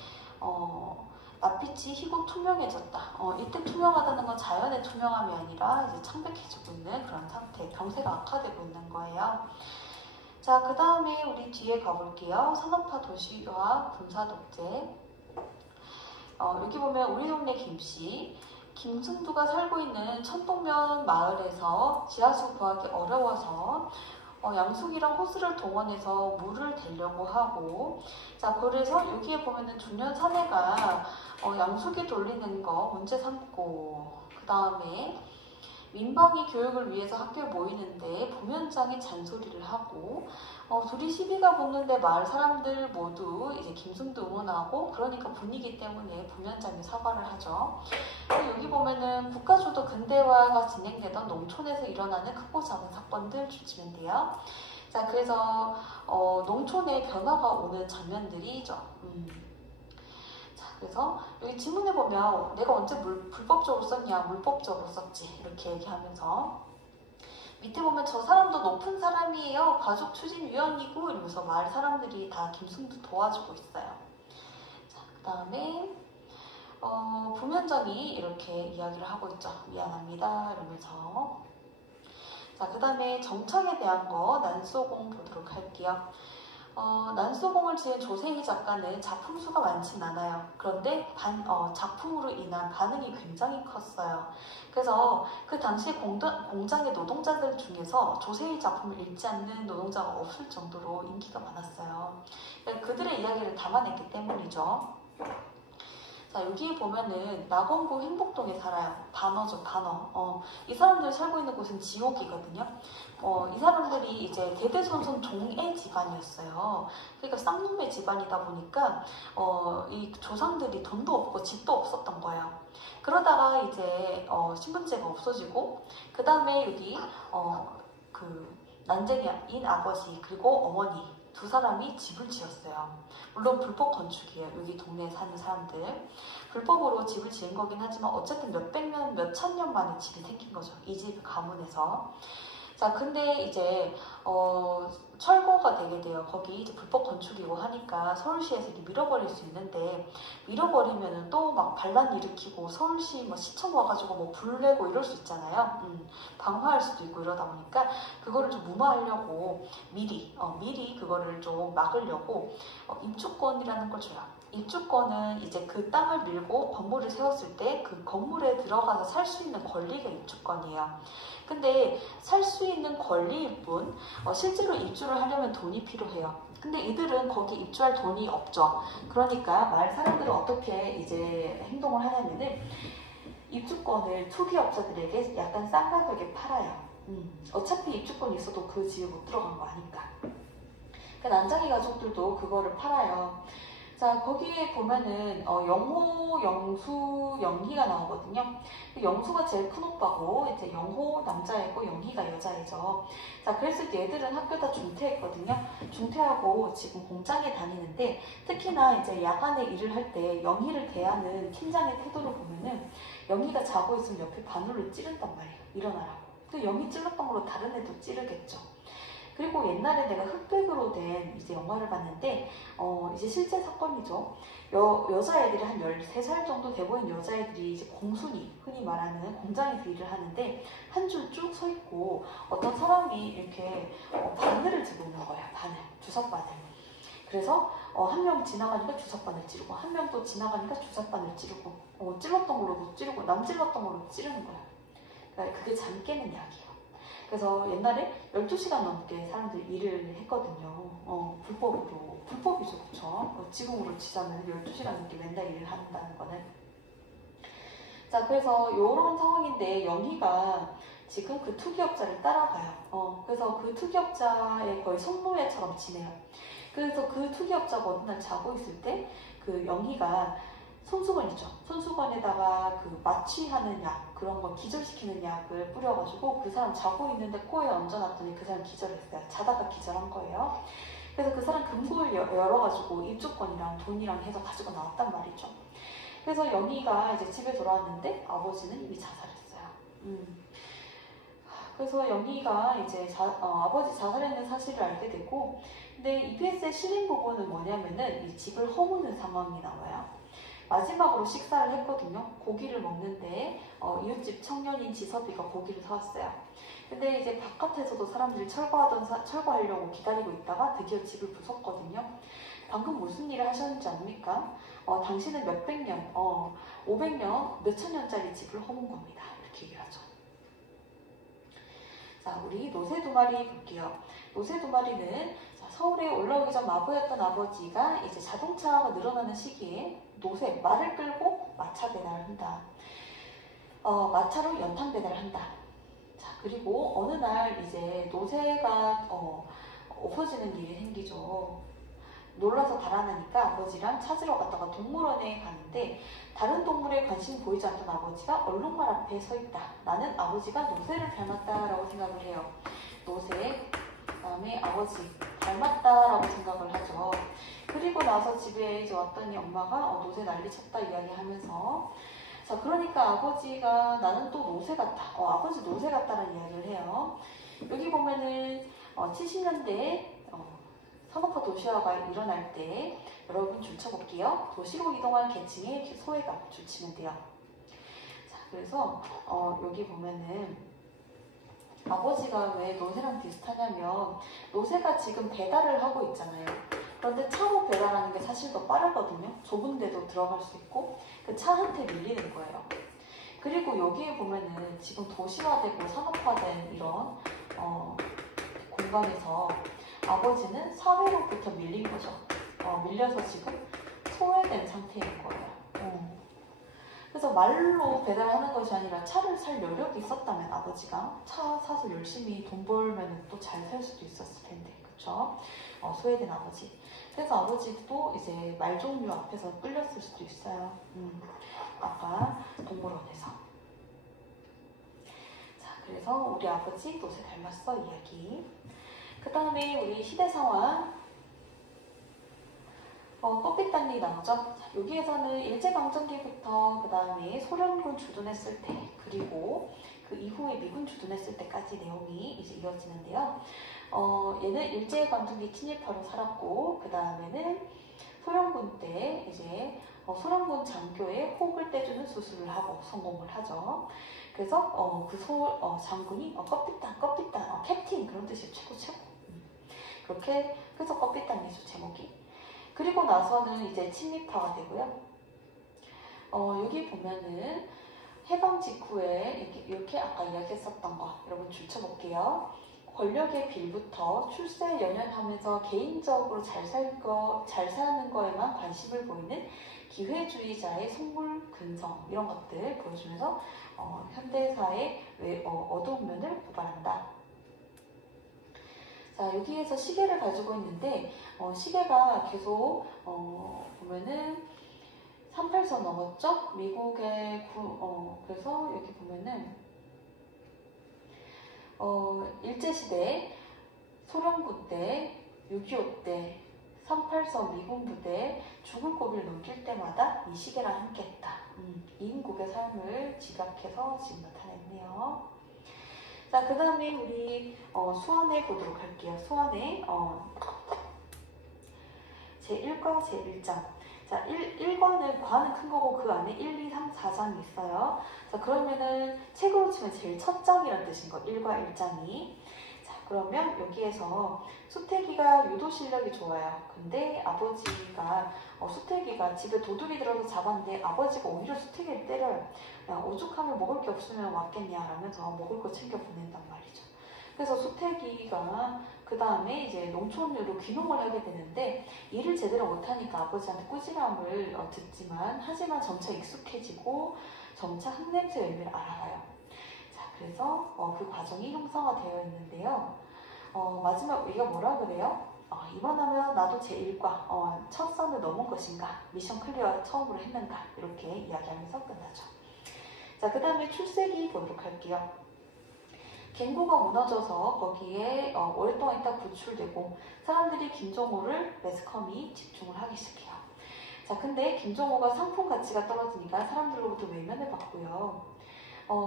낯빛이 희고 투명해졌다. 이때 투명하다는 건 자연의 투명함이 아니라 이제 창백해지고 있는 그런 상태, 병세가 악화되고 있는 거예요. 자, 그 다음에 우리 뒤에 가볼게요. 산업화 도시화 군사 독재. 여기 보면 우리 동네 김씨, 김순두가 살고 있는 천동면 마을에서 지하수 구하기 어려워서 양숙이랑 호수를 동원해서 물을 대려고 하고, 자, 그래서 여기에 보면은 중년 사내가 양숙이 돌리는 거 문제 삼고, 그 다음에 민방위 교육을 위해서 학교에 모이는데 부면장이 잔소리를 하고, 둘이 시비가 붙는데 마을 사람들 모두 이제 김승도 응원하고, 그러니까 분위기 때문에 부면장이 사과를 하죠. 여기 보면은 국가주도 근대화가 진행되던 농촌에서 일어나는 크고 작은 사건들 주시면 돼요. 자, 그래서 농촌에 변화가 오는 장면들이죠. 자, 그래서 여기 지문에 보면 내가 언제 불법적으로 썼냐, 물법적으로 썼지, 이렇게 얘기하면서 밑에 보면 저 사람도 높은 사람이에요, 가족 추진위원이고, 이러면서 마을 사람들이 다 김승도 도와주고 있어요. 자, 그 다음에 부면장이 이렇게 이야기를 하고 있죠. 미안합니다, 이러면서. 자, 그 다음에 정착에 대한 거 난소공 보도록 할게요. 난소공을 지은 조생희 작가는 작품 수가 많진 않아요. 그런데 작품으로 인한 반응이 굉장히 컸어요. 그래서 그 당시 공장의 노동자들 중에서 조생희 작품을 읽지 않는 노동자가 없을 정도로 인기가 많았어요. 그들의 이야기를 담아냈기 때문이죠. 자, 여기 보면은 나건구 행복동에 살아요. 반어죠, 반어. 이 사람들이 살고 있는 곳은 지옥이거든요. 이 사람들이 이제 대대손손 종애 집안이었어요. 그러니까 쌍놈의 집안이다 보니까 이 조상들이 돈도 없고 집도 없었던 거예요. 그러다가 이제 신분제가 없어지고, 그 다음에 여기 그 난쟁이인 아버지 그리고 어머니 두 사람이 집을 지었어요. 물론 불법 건축이에요. 여기 동네에 사는 사람들. 불법으로 집을 지은 거긴 하지만 어쨌든 몇백 년, 몇천 년 만에 집이 생긴 거죠. 이 집 가문에서. 자, 근데 이제 철거가 되게 돼요. 거기 이제 불법 건축이고 하니까 서울시에서 이렇게 밀어버릴 수 있는데, 밀어버리면은 또 막 반란 일으키고 서울시 뭐 시청 와가지고 뭐 불내고 이럴 수 있잖아요. 방화할 수도 있고 이러다 보니까 그거를 좀 무마하려고 미리 그거를 좀 막으려고 입주권이라는 걸 줘요. 입주권은 이제 그 땅을 밀고 건물을 세웠을 때 그 건물에 들어가서 살 수 있는 권리가 입주권이에요. 근데 살 수 있는 권리일 뿐 실제로 입주를 하려면 돈이 필요해요. 근데 이들은 거기 입주할 돈이 없죠. 그러니까 마을 사람들은 어떻게 이제 행동을 하냐면은 입주권을 투기업자들에게 약간 싼 가격에 팔아요. 어차피 입주권이 있어도 그 집에 못 들어간 거 아니까. 그러니까 난장이 가족들도 그거를 팔아요. 자, 거기에 보면은 영호, 영수, 영희가 나오거든요. 영수가 제일 큰 오빠고, 이제 영호 남자이고 영희가 여자이죠. 자, 그랬을 때 얘들은 학교 다 중퇴했거든요. 중퇴하고 지금 공장에 다니는데, 특히나 이제 야간에 일을 할 때 영희를 대하는 팀장의 태도를 보면은 영희가 자고 있으면 옆에 바늘로 찌른단 말이에요. 일어나라고. 또 영희 찔렀던 걸로 다른 애도 찌르겠죠. 그리고 옛날에 내가 흑백으로 된 이제 영화를 봤는데, 이제 실제 사건이죠. 여자애들이 한 13살 정도 돼 보이는 여자애들이 이제 공순이, 흔히 말하는 공장에서 일을 하는데, 한 줄 쭉 서 있고, 어떤 사람이 이렇게 바늘을 들고 있는 거예요. 바늘, 주석바늘. 그래서 한 명 지나가니까 주석바늘 찌르고, 한 명 또 지나가니까 주석바늘 찌르고, 찔렀던 걸로도 찌르고, 남 찔렀던 걸로 찌르는 거야. 그러니까 그게 잠 깨는 약이에요. 그래서 옛날에 12시간 넘게 사람들이 일을 했거든요. 불법으로. 불법이죠, 그쵸? 지금으로 치자면 12시간 넘게 맨날 일을 한다는 거는. 자, 그래서 이런 상황인데 영희가 지금 그 투기업자를 따라가요. 그래서 그 투기업자의 거의 손노예처럼 지내요. 그래서 그 투기업자가 어느 날 자고 있을 때 그 영희가 손수건이죠. 손수건에다가 그 마취하는 약, 그런 거 기절시키는 약을 뿌려가지고 그 사람 자고 있는데 코에 얹어놨더니 그 사람 기절했어요. 자다가 기절한 거예요. 그래서 그 사람 금고를 열어가지고 입주권이랑 돈이랑 해서 가지고 나왔단 말이죠. 그래서 영희가 이제 집에 돌아왔는데 아버지는 이미 자살했어요. 그래서 영희가 이제 아버지 자살했는 사실을 알게 되고, 근데 EPS의 실린 부분은 뭐냐면은 이 집을 허무는 상황이 나와요. 마지막으로 식사를 했거든요. 고기를 먹는데 이웃집 청년인 지섭이가 고기를 사왔어요. 근데 이제 바깥에서도 사람들이 철거하려고 기다리고 있다가 드디어 집을 부쉈거든요. 방금 무슨 일을 하셨는지 압니까? 당신은 몇백 년, 500년, 몇천 년짜리 집을 허문 겁니다. 이렇게 얘기를 하죠. 자, 우리 노새 두 마리 볼게요. 노새 두 마리는 서울에 올라오기 전 마부였던 아버지가 이제 자동차가 늘어나는 시기에 노새, 말을 끌고 마차 배달을 한다. 마차로 연탄 배달을 한다. 자, 그리고 어느 날 이제 노새가 없어지는 일이 생기죠. 놀라서 달아나니까 아버지랑 찾으러 갔다가 동물원에 가는데 다른 동물에 관심 보이지 않던 아버지가 얼룩말 앞에 서 있다. 나는 아버지가 노새를 닮았다라고 생각을 해요. 노새, 그다음에 아버지 닮았다라고 생각을 하죠. 그리고 나서 집에 이제 왔더니 엄마가 노새 난리쳤다 이야기하면서 자, 그러니까 아버지가 나는 또 노새 같다. 아버지 노새 같다라는 이야기를 해요. 여기 보면은 70년대 산업화 도시화가 일어날 때 여러분 줄쳐볼게요. 도시로 이동한 계층의 소외감 줄치면 돼요. 자, 그래서 여기 보면은 아버지가 왜 노새랑 비슷하냐면 노새가 지금 배달을 하고 있잖아요. 그런데 차로 배달하는 게 사실 더 빠르거든요. 좁은 데도 들어갈 수 있고 그 차한테 밀리는 거예요. 그리고 여기에 보면은 지금 도시화되고 산업화된 이런 공간에서 아버지는 사회로부터 밀린 거죠. 밀려서 지금 소외된 상태인 거예요. 그래서 말로 배달하는 것이 아니라 차를 살 여력이 있었다면 아버지가 차 사서 열심히 돈 벌면 또 잘 살 수도 있었을 텐데, 그쵸? 소외된 아버지. 그래서 아버지도 이제 말 종류 앞에서 끌렸을 수도 있어요. 아까 동물원에서. 자, 그래서 우리 아버지 노새 닮았어 이야기. 그 다음에 우리 시대 상황 꽃빛단이 나오죠. 자, 여기에서는 일제강점기부터 그 다음에 소련군 주둔했을 때 그리고 그 이후에 미군 주둔했을 때까지 내용이 이제 이어지는데요. 얘는 일제강점기 친일파로 살았고 그 다음에는 소련군 때 이제 소련군 장교의 혹을 떼주는 수술을 하고 성공을 하죠. 그래서 그 장군이 껍빛단 캡틴 그런 뜻이 최고. 그렇게 그래서 껍빛단이죠 제목이. 그리고 나서는 이제 친미파가 되고요. 여기 보면은 해방 직후에 이렇게 아까 이야기했었던 거 여러분 줄쳐볼게요. 권력의 빌부터 출세에 연연하면서 개인적으로 잘 사는 거에만 관심을 보이는 기회주의자의 속물 근성 이런 것들 보여주면서 현대사의 어두운 면을 고발한다. 자, 여기에서 시계를 가지고 있는데 시계가 계속 보면은 38선 넘었죠? 미국의 그래서 여기 보면은 일제시대 소련군 때 6.25 때 38선 미군 부대 죽을 고비를 넘길 때마다 이 시계랑 함께했다. 이인국의 삶을 지각해서 지금 나타냈네요. 자, 그 다음에 우리 수원에 보도록 할게요. 수원에 제1과 제1장. 자, 1과는 과는 큰 거고 그 안에 1, 2, 3, 4장이 있어요. 자, 그러면은 책으로 치면 제일 첫 장이라는 뜻인 거. 1과 1장이. 자, 그러면 여기에서 수태기가 유도 실력이 좋아요. 근데 아버지가 수태기가 집에 도둑이 들어서 잡았는데 아버지가 오히려 수태기를 때려요. 야, 오죽하면 먹을 게 없으면 왔겠냐 라면서 먹을 거 챙겨 보낸단 말이죠. 그래서 수태기가 그 다음에 이제 농촌으로 귀농을 하게 되는데 일을 제대로 못하니까 아버지한테 꾸지람을 듣지만 하지만 점차 익숙해지고 점차 흙냄새 의미를 알아가요. 자, 그래서 그 과정이 형성화되어 있는데요. 마지막 우리가 뭐라 그래요? 이번하면 나도 제1과 첫 선을 넘은 것인가? 미션 클리어 처음으로 했는가? 이렇게 이야기하면서 끝나죠. 자, 그 다음에 출세기 보도록 할게요. 갱고가 무너져서 거기에 오랫동안 있다 구출되고 사람들이 김종호를 매스컴이 집중을 하기 시작해요. 자, 근데 김종호가 상품 가치가 떨어지니까 사람들로부터 외면을 받고요.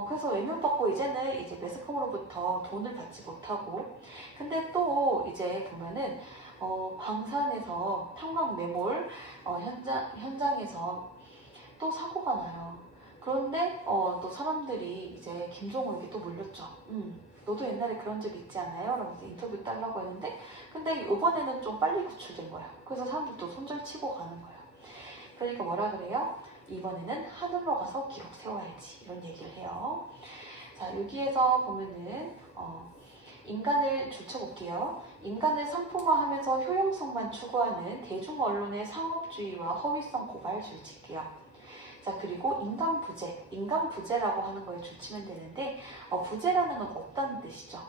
그래서 외면받고 이제는 이제 매스컴으로부터 돈을 받지 못하고 근데 또 이제 보면은 광산에서 탄광 매몰 현장에서 또 사고가 나요. 그런데 또 사람들이 이제 김종호에게 또 몰렸죠. 너도 옛날에 그런 적 있지 않아요? 라면서 인터뷰 달라고 했는데 근데 이번에는 좀 빨리 구출된 거예요. 그래서 사람들도 손절치고 가는 거예요. 그러니까 뭐라 그래요? 이번에는 하늘로 가서 기록 세워야지 이런 얘기를 해요. 자, 여기에서 보면은 인간을 줄쳐볼게요. 인간을 상품화하면서 효용성만 추구하는 대중 언론의 상업주의와 허위성 고발 줄칠게요. 자, 그리고 인간 부재라고 하는 거에 줄치면 되는데, 부재라는 건 없다는 뜻이죠.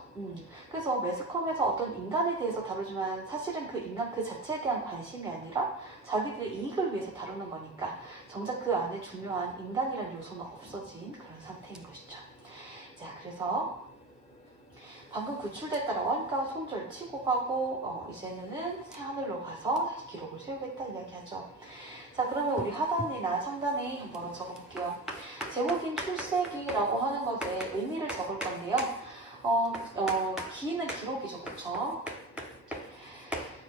그래서 매스컴에서 어떤 인간에 대해서 다루지만 사실은 그 인간 그 자체에 대한 관심이 아니라 자기들의 이익을 위해서 다루는 거니까 정작 그 안에 중요한 인간이라는 요소는 없어진 그런 상태인 것이죠. 자, 그래서 방금 구출됐다라고 하니까 손절 치고 가고 이제는 새하늘로 가서 기록을 세우겠다 이야기하죠. 자, 그러면 우리 하단이나 상단에 한번 적어볼게요. 제목인 출세기라고 하는 것에 의미를 적을 건데요. 기는 기록이죠, 그쵸?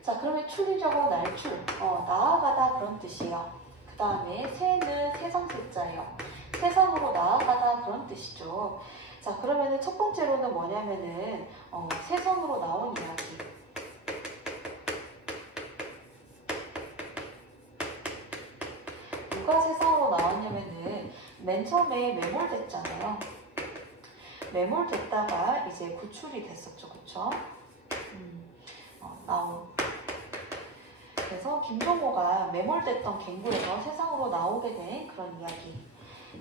자, 그러면 출이라고 날출, 나아가다 그런 뜻이에요. 그 다음에 새는 세상 세자예요. 세상으로 나아가다 그런 뜻이죠. 자, 그러면은 첫 번째로는 뭐냐면은 세상으로 나온 이야기. 누가 세상으로 나왔냐면은 맨 처음에 매몰됐잖아요. 매몰됐다가 이제 구출이 됐었죠, 그쵸? 그래서 김종호가 매몰됐던 갱구에서 세상으로 나오게 된 그런 이야기.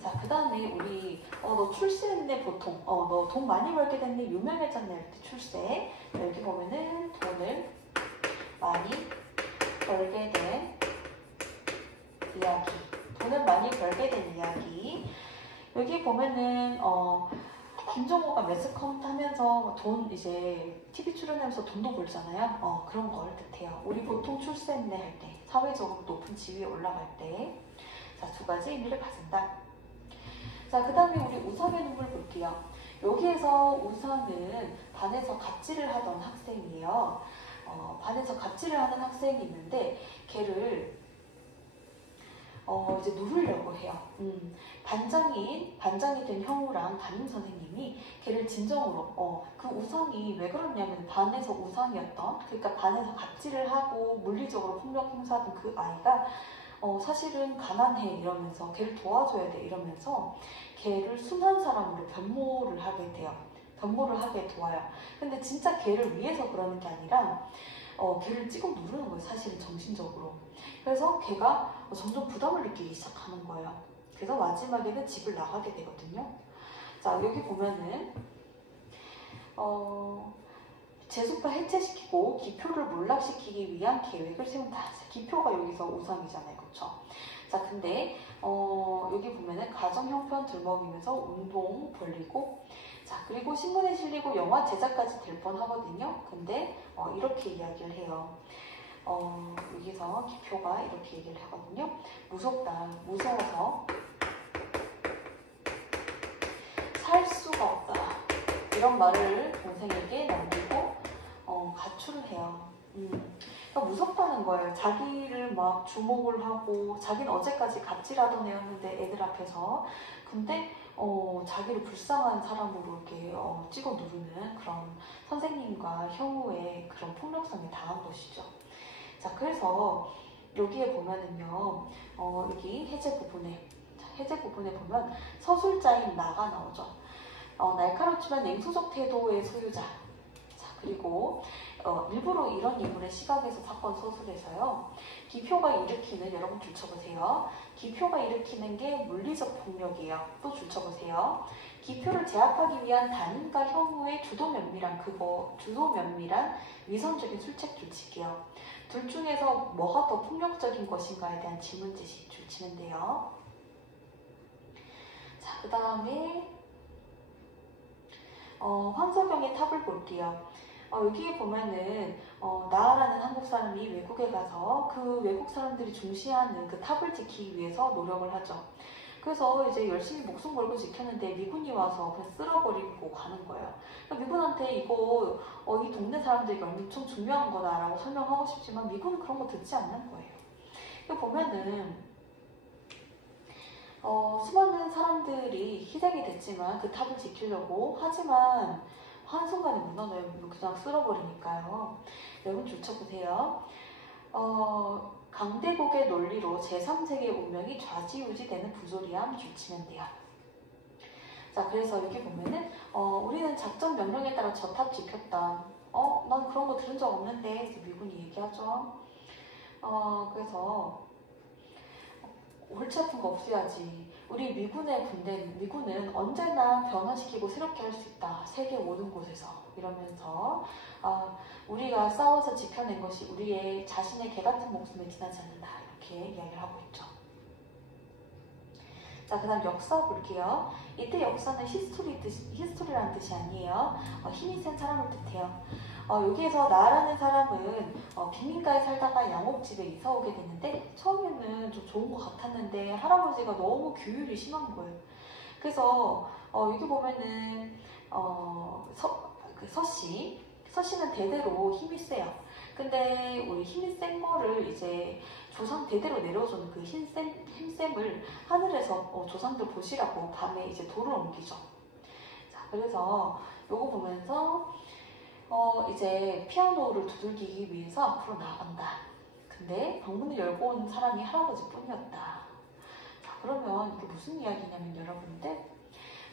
자, 그 다음에 우리 너 출세했네 보통. 너 돈 많이 벌게 됐네, 유명해졌네 이렇게 출세. 여기 보면은 돈을 많이 벌게 된 이야기. 돈을 많이 벌게 된 이야기. 여기 보면은 김종호가 매스컴 하면서 돈 이제 TV 출연하면서 돈도 벌잖아요. 그런 걸 뜻해요. 우리 보통 출세했네 할 때, 사회적으로 높은 지위에 올라갈 때. 자, 두 가지 의미를 가진다. 자, 그 다음에 우리 우상의 눈물 볼게요. 여기에서 우상은 반에서 갑질을 하던 학생이에요. 반에서 갑질을 하는 학생이 있는데 걔를 이제 누르려고 해요. 반장이 된 형우랑 담임 선생님이 걔를 진정으로 그 우상이 왜 그러냐면 반에서 우상이었던, 그러니까 반에서 갑질을 하고 물리적으로 폭력 행사하던 그 아이가 사실은 가난해 이러면서 걔를 도와줘야 돼 이러면서 걔를 순한 사람으로 변모를 하게 돼요. 변모를 하게 도와요. 근데 진짜 걔를 위해서 그러는 게 아니라 걔를 찍어 누르는 거예요. 사실은 정신적으로. 그래서 걔가 점점 부담을 느끼기 시작하는 거예요. 그래서 마지막에는 집을 나가게 되거든요. 자, 여기 보면은 재수파 해체시키고 기표를 몰락시키기 위한 계획을 세운다. 기표가 여기서 우상이잖아요, 그렇죠? 자, 근데 여기 보면은 가정 형편 들먹이면서 운동 벌리고, 자, 그리고 신문에 실리고 영화 제작까지 될 뻔하거든요. 근데 이렇게 이야기를 해요. 여기서 기표가 이렇게 얘기를 하거든요. 무섭다, 무서워서 살 수가 없다. 이런 말을 동생에게 남기고 가출을 해요. 그러니까 무섭다는 거예요. 자기를 막 주목을 하고, 자기는 어제까지 갑질하던 애였는데 애들 앞에서, 근데 자기를 불쌍한 사람으로 이렇게 찍어 누르는 그런 선생님과 형우의 그런 폭력성에 당한 것이죠. 자, 그래서 여기에 보면은요, 여기 해제 부분에 보면 서술자인 나가 나오죠. 날카롭지만 냉소적 태도의 소유자. 자, 그리고 일부러 이런 인물의 시각에서 사건 서술해서요. 기표가 일으키는, 여러분 줄쳐보세요. 기표가 일으키는 게 물리적 폭력이에요. 또 줄쳐보세요. 기표를 제압하기 위한 담임과 형우의 주도 면밀한 위선적인 술책 줄치기요. 둘 중에서 뭐가 더 폭력적인 것인가에 대한 지문제시 줄치면 돼요. 자, 그 다음에 황석영의 탑을 볼게요. 여기에 보면은 나라는 한국 사람이 외국에 가서 그 외국 사람들이 중시하는 그 탑을 지키기 위해서 노력을 하죠. 그래서 이제 열심히 목숨 걸고 지켰는데 미군이 와서 그냥 쓸어버리고 가는 거예요. 그러니까 미군한테 이거 이 동네 사람들이 엄청 중요한 거다라고 설명하고 싶지만 미군은 그런 거 듣지 않는 거예요. 이거 보면은 수많은 사람들이 희생이 됐지만 그 탑을 지키려고 하지만 한순간에 무너져요. 그냥 쓸어버리니까요. 여러분 줄쳐보세요. 강대국의 논리로 제3세계 운명이 좌지우지되는 부조리함 줄치면 돼요. 자, 그래서 여기 보면은 우리는 작전 명령에 따라 저 탑 지켰다. 난 그런 거 들은 적 없는데 이제 미군이 얘기하죠. 그래서 골치 아픈 거 없애야지. 우리 미군은 언제나 변화시키고 새롭게 할 수 있다. 세계 모든 곳에서. 이러면서 우리가 싸워서 지켜낸 것이 우리의 자신의 개 같은 목숨에 지나지 않는다. 이렇게 이야기를 하고 있죠. 자, 그 다음 역사 볼게요. 이때 역사는 히스토리라는 뜻이 아니에요. 힘이 센 사람을 뜻해요. 여기에서 나라는 사람은 빈민가에 살다가 양옥집에 이사 오게 됐는데 처음에는 좀 좋은 것 같았는데 할아버지가 너무 규율이 심한 거예요. 그래서 여기 보면은 서씨는 대대로 힘이 세요. 근데 우리 힘이 센 거를 이제 조상 대대로 내려오는 그 힘셈을 하늘에서 조상들 보시라고 밤에 이제 돌을 옮기죠. 자, 그래서 요거 보면서 이제 피아노를 두들기기 위해서 앞으로 나아간다. 근데 방문을 열고 온 사람이 할아버지뿐이었다. 자, 그러면 이게 무슨 이야기냐면 여러분들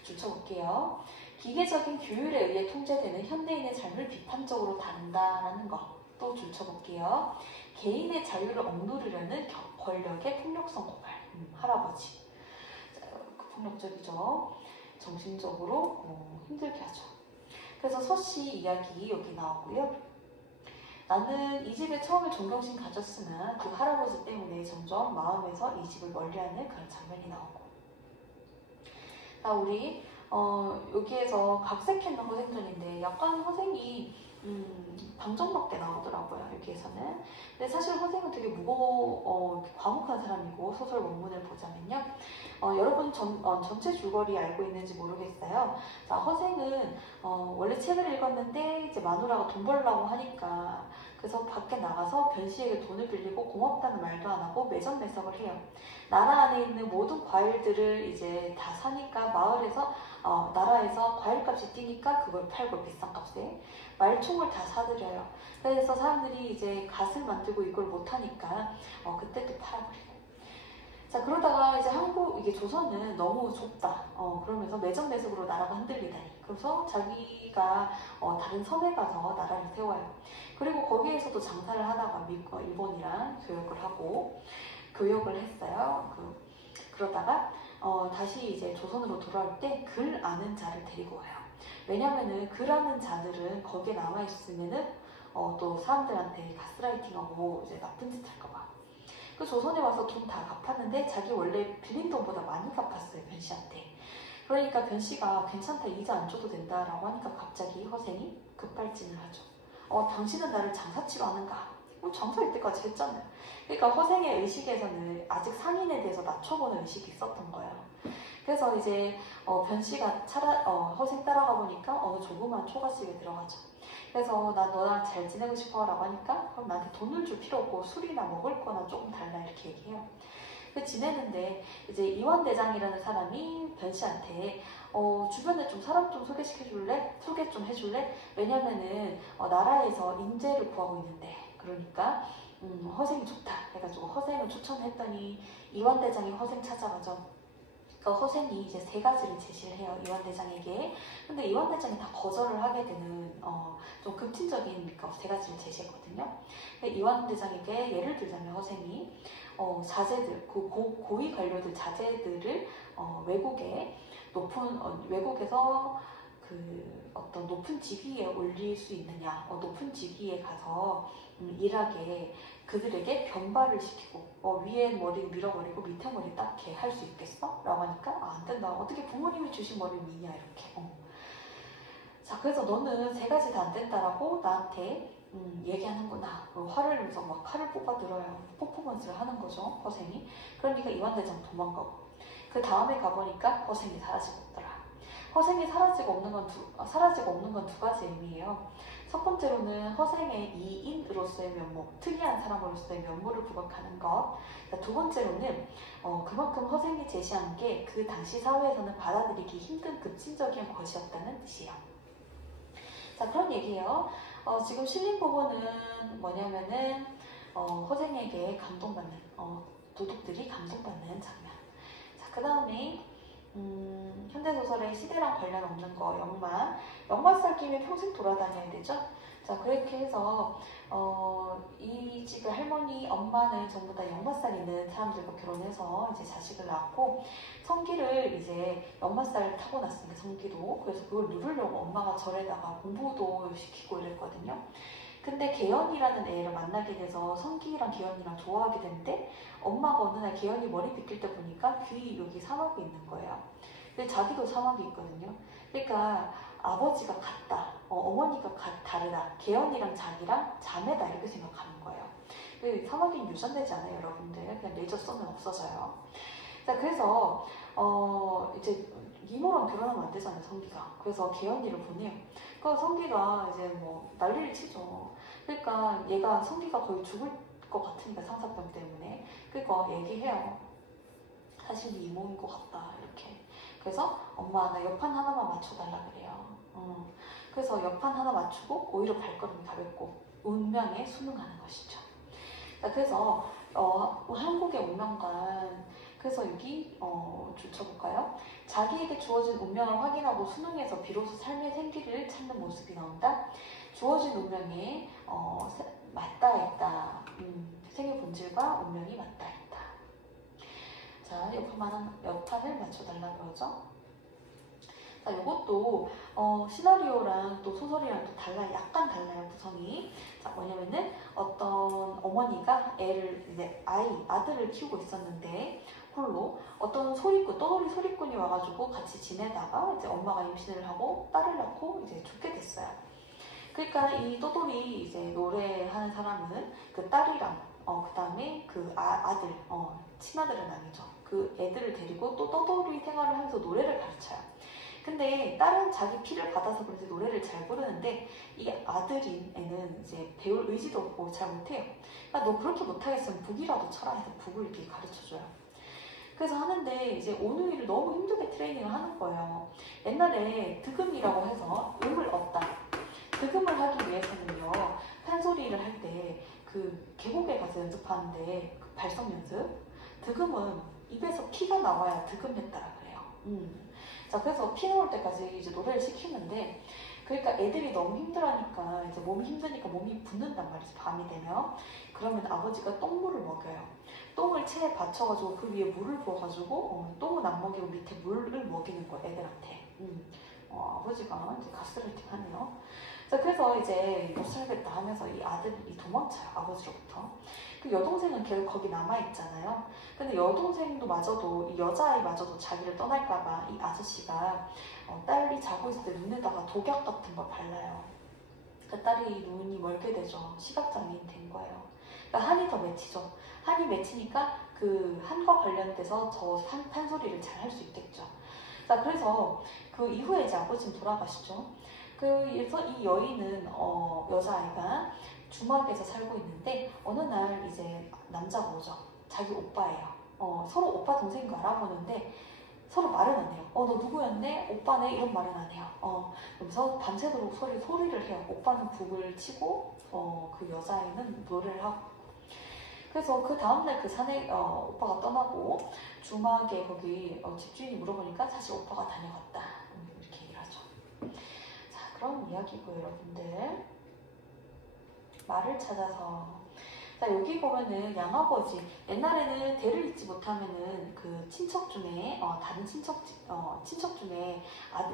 줄쳐볼게요. 기계적인 규율에 의해 통제되는 현대인의 삶을 비판적으로 다룬다라는 거. 또 줄쳐볼게요. 개인의 자유를 억누르려는 권력의 폭력성 고발. 할아버지. 자, 폭력적이죠. 정신적으로 힘들게 하죠. 그래서 서씨 이야기 여기 나오고요. 나는 이 집에 처음에 존경심 가졌으나 그 할아버지 때문에 점점 마음에서 이 집을 멀리하는 그런 장면이 나오고. 자, 우리 여기에서 각색했는 거 생존인데 약간 허생이 방정맞게 나오더라고요. 여기에서는. 근데 사실 허생은 되게 과묵한 사람이고 소설 원문을 보자면요. 여러분 전체 줄거리 알고 있는지 모르겠어요. 자, 허생은 원래 책을 읽었는데 이제 마누라가 돈 벌라고 하니까 그래서 밖에 나가서 변씨에게 돈을 빌리고 고맙다는 말도 안 하고 매점매석을 해요. 나라 안에 있는 모든 과일들을 이제 다 사니까 나라에서 과일값이 뛰니까 그걸 팔고 비싼 값에 말총을 다 사들여요. 그래서 사람들이 이제 갓을 만들고 이걸 못하니까 그때 또 팔아버리고. 자, 그러다가 이제 이게 조선은 너무 좁다. 그러면서 매점매석으로 나라가 흔들리다니. 그래서 자기가 다른 섬에 가서 나라를 세워요. 그리고 거기에서도 장사를 하다가 일본이랑 교역을 했어요. 그러다가 다시 이제 조선으로 돌아올 때 글 아는 자를 데리고 와요. 왜냐면은 글 아는 자들은 거기에 남아있으면은 또 사람들한테 가스라이팅하고 이제 나쁜 짓 할까봐. 그 조선에 와서 돈 다 갚았는데 자기 원래 빌린 돈보다 많이 갚았어요, 변씨한테. 그러니까 변씨가 괜찮다, 이자 안 줘도 된다라고 하니까 갑자기 허생이 급발진을 하죠. 당신은 나를 장사치로 하는가? 장사일 때까지 했잖아요. 그러니까 허생의 의식에서는 아직 상인에 대해서 낮춰보는 의식이 있었던 거예요. 그래서 이제 변씨가 허생 따라가 보니까 어느 조그만 초가집에 들어가죠. 그래서 난 너랑 잘 지내고 싶어 라고 하니까 그럼 나한테 돈을 줄 필요 없고 술이나 먹을 거나 조금 달라 이렇게 얘기해요. 지내는데 이제 이완대장이라는 사람이 변씨한테 주변에 좀 사람 좀 소개 좀 해줄래? 왜냐면은 나라에서 인재를 구하고 있는데. 그러니까 허생이 좋다 해가지고 허생을 추천했더니 이완대장이 허생 찾아가죠. 그러니까 허생이 이제 3가지를 제시를 해요, 이완대장에게. 근데 이완대장이 다 거절을 하게 되는 좀 급진적인 3가지를 제시했거든요. 근데 이완대장에게 예를 들자면 허생이 자제들, 고위 관료들 자제들을 외국에서 어떤 높은 직위에 올릴 수 있느냐, 높은 직위에 가서 일하게 그들에게 변발을 시키고 위에 머리 밀어버리고 밑에 머리 닦게 할 수 있겠어? 라고 하니까 안 된다. 어떻게 부모님이 주신 머리를 미냐 이렇게. 자, 그래서 너는 3가지 다 안 된다라고 나한테 얘기하는구나. 화를 내면서 막 칼을 뽑아들어요. 퍼포먼스를 하는 거죠, 허생이. 그러니까 이완대장 도망가고. 그 다음에 가보니까 허생이 사라지고 없더라. 허생이 사라지고 없는 건 2가지 의미예요. 첫 번째로는 허생의 이인으로서의 면목, 특이한 사람으로서의 면모를 부각하는 것. 두 번째로는 그만큼 허생이 제시한 게 그 당시 사회에서는 받아들이기 힘든 급진적인 것이었다는 뜻이에요. 자, 그런 얘기예요. 지금 실린 부분은 뭐냐면은 허생에게 감동받는, 도둑들이 감동받는 장면. 자, 그 다음에 현대소설의 시대랑 관련 없는 거, 역마 쌀 김에 평생 돌아다녀야 되죠? 자, 그렇게 해서 이 집의 할머니, 엄마는 전부 다 역마살 있는 사람들과 결혼해서 이제 자식을 낳고 성기를 이제 역마살을 타고 났으니까 성기도 그래서 그걸 누르려고 엄마가 절에다가 공부도 시키고 이랬거든요. 근데 개연이라는 애를 만나게 돼서 성기랑 개연이랑 좋아하게 됐는데 엄마가 어느 날 개연이 머리 빗길 때 보니까 귀 여기 사막이 있는 거예요. 근데 자기도 사막이 있거든요. 그러니까 아버지가 같다, 어머니가 다르다, 개연이랑 자기랑 자매다 이렇게 생각하는 거예요. 사막이 유전되지 않아요, 여러분들. 그냥 레이저선은 없어져요. 자, 그래서 이제 이모랑 결혼하면 안 되잖아요, 성기가. 그래서 개연이를 보내요. 그러니까 성기가 이제 뭐 난리를 치죠. 그러니까 얘가 성기가 거의 죽을 것 같으니까 상사병 때문에. 그러니까 얘기해요. 사실 네 이모인 것 같다 이렇게. 그래서 엄마 나 옆판 하나만 맞춰달라 그래요. 그래서 옆판 하나 맞추고 오히려 발걸음이 가볍고 운명에 순응하는 것이죠. 자, 그래서 한국의 운명관, 그래서 여기 줄쳐볼까요? 자기에게 주어진 운명을 확인하고 순응해서 비로소 삶의 생기를 찾는 모습이 나온다. 주어진 운명에 맞닿아있다. 생의 본질과 운명이 맞닿아있다. 자, 옆판을 맞춰달라 그러죠. 자, 이것도 시나리오랑 또 소설이랑 또 달라요. 약간 달라요, 구성이. 자, 뭐냐면은 어떤 어머니가 아들을 키우고 있었는데 홀로 어떤 떠돌이 소리꾼이 와가지고 같이 지내다가 이제 엄마가 임신을 하고 딸을 낳고 이제 죽게 됐어요. 그러니까 이 떠돌이 이제 노래하는 사람은 그 딸이랑 그 다음에 그 아들, 친아들은 아니죠. 그 애들을 데리고 또 떠돌이 생활을 하면서 노래를 가르쳐요. 근데 딸은 자기 피를 받아서 그런지 노래를 잘 부르는데 이 아들인 애는 이제 배울 의지도 없고 잘 못해요. 그러니까 너 그렇게 못하겠으면 북이라도 쳐라 해서 북을 이렇게 가르쳐줘요. 그래서 하는데 이제 오누이를 너무 힘들게 트레이닝을 하는 거예요. 옛날에 득음이라고 해서 음을 얻다. 득음을 하기 위해서는요, 판소리를 할 때 그 계곡에 가서 연습하는데 그 발성 연습, 득음은 입에서 피가 나와야 득음했다라 그래요. 자, 그래서 피 나올 때까지 이제 노래를 시키는데, 그러니까 애들이 너무 힘들어하니까 이제 몸이 힘드니까 몸이 붓는단 말이죠. 밤이 되면. 그러면 아버지가 똥물을 먹여요. 똥을 체에 받쳐가지고 그 위에 물을 부어가지고 똥은 안 먹이고 밑에 물을 먹이는 거예요, 애들한테. 아버지가 이제 가스라이팅 하네요. 자, 그래서 이제 못 살겠다 하면서 이 아들이 도망쳐요, 아버지로부터. 그 여동생은 계속 거기 남아있잖아요. 근데 여동생도 마저도, 이 여자아이마저도 자기를 떠날까봐 이 아저씨가 딸이 자고 있을 때 눈에다가 독약 같은 걸 발라요. 그 딸이 눈이 멀게 되죠. 시각장애인 된 거예요. 그러니까 한이 더 맺히죠. 한이 맺히니까 그 한과 관련돼서 저 판소리를 잘 할 수 있겠죠. 자, 그래서 그 이후에 이제 아버지는 돌아가시죠. 그래서 이 여인은 여자아이가 주막에서 살고 있는데 어느 날 이제 남자가 오죠. 자기 오빠예요. 서로 오빠 동생인 거 알아보는데 서로 말은 안 해요. 너 누구였네? 오빠네? 이런 말은 안 해요. 그래서 밤새도록 소리를 해요. 오빠는 북을 치고 그 여자아이는 노래를 하고. 그래서 그 다음날 그 산에 오빠가 떠나고 주막에 거기 집주인이 물어보니까 사실 오빠가 다녀갔다. 이렇게 얘기를 하죠. 자, 그런 이야기고요, 여러분들. 말을 찾아서. 자, 여기 보면은 양아버지, 옛날에는 대를 잇지 못하면은 그 친척 중에 다른 친척 중에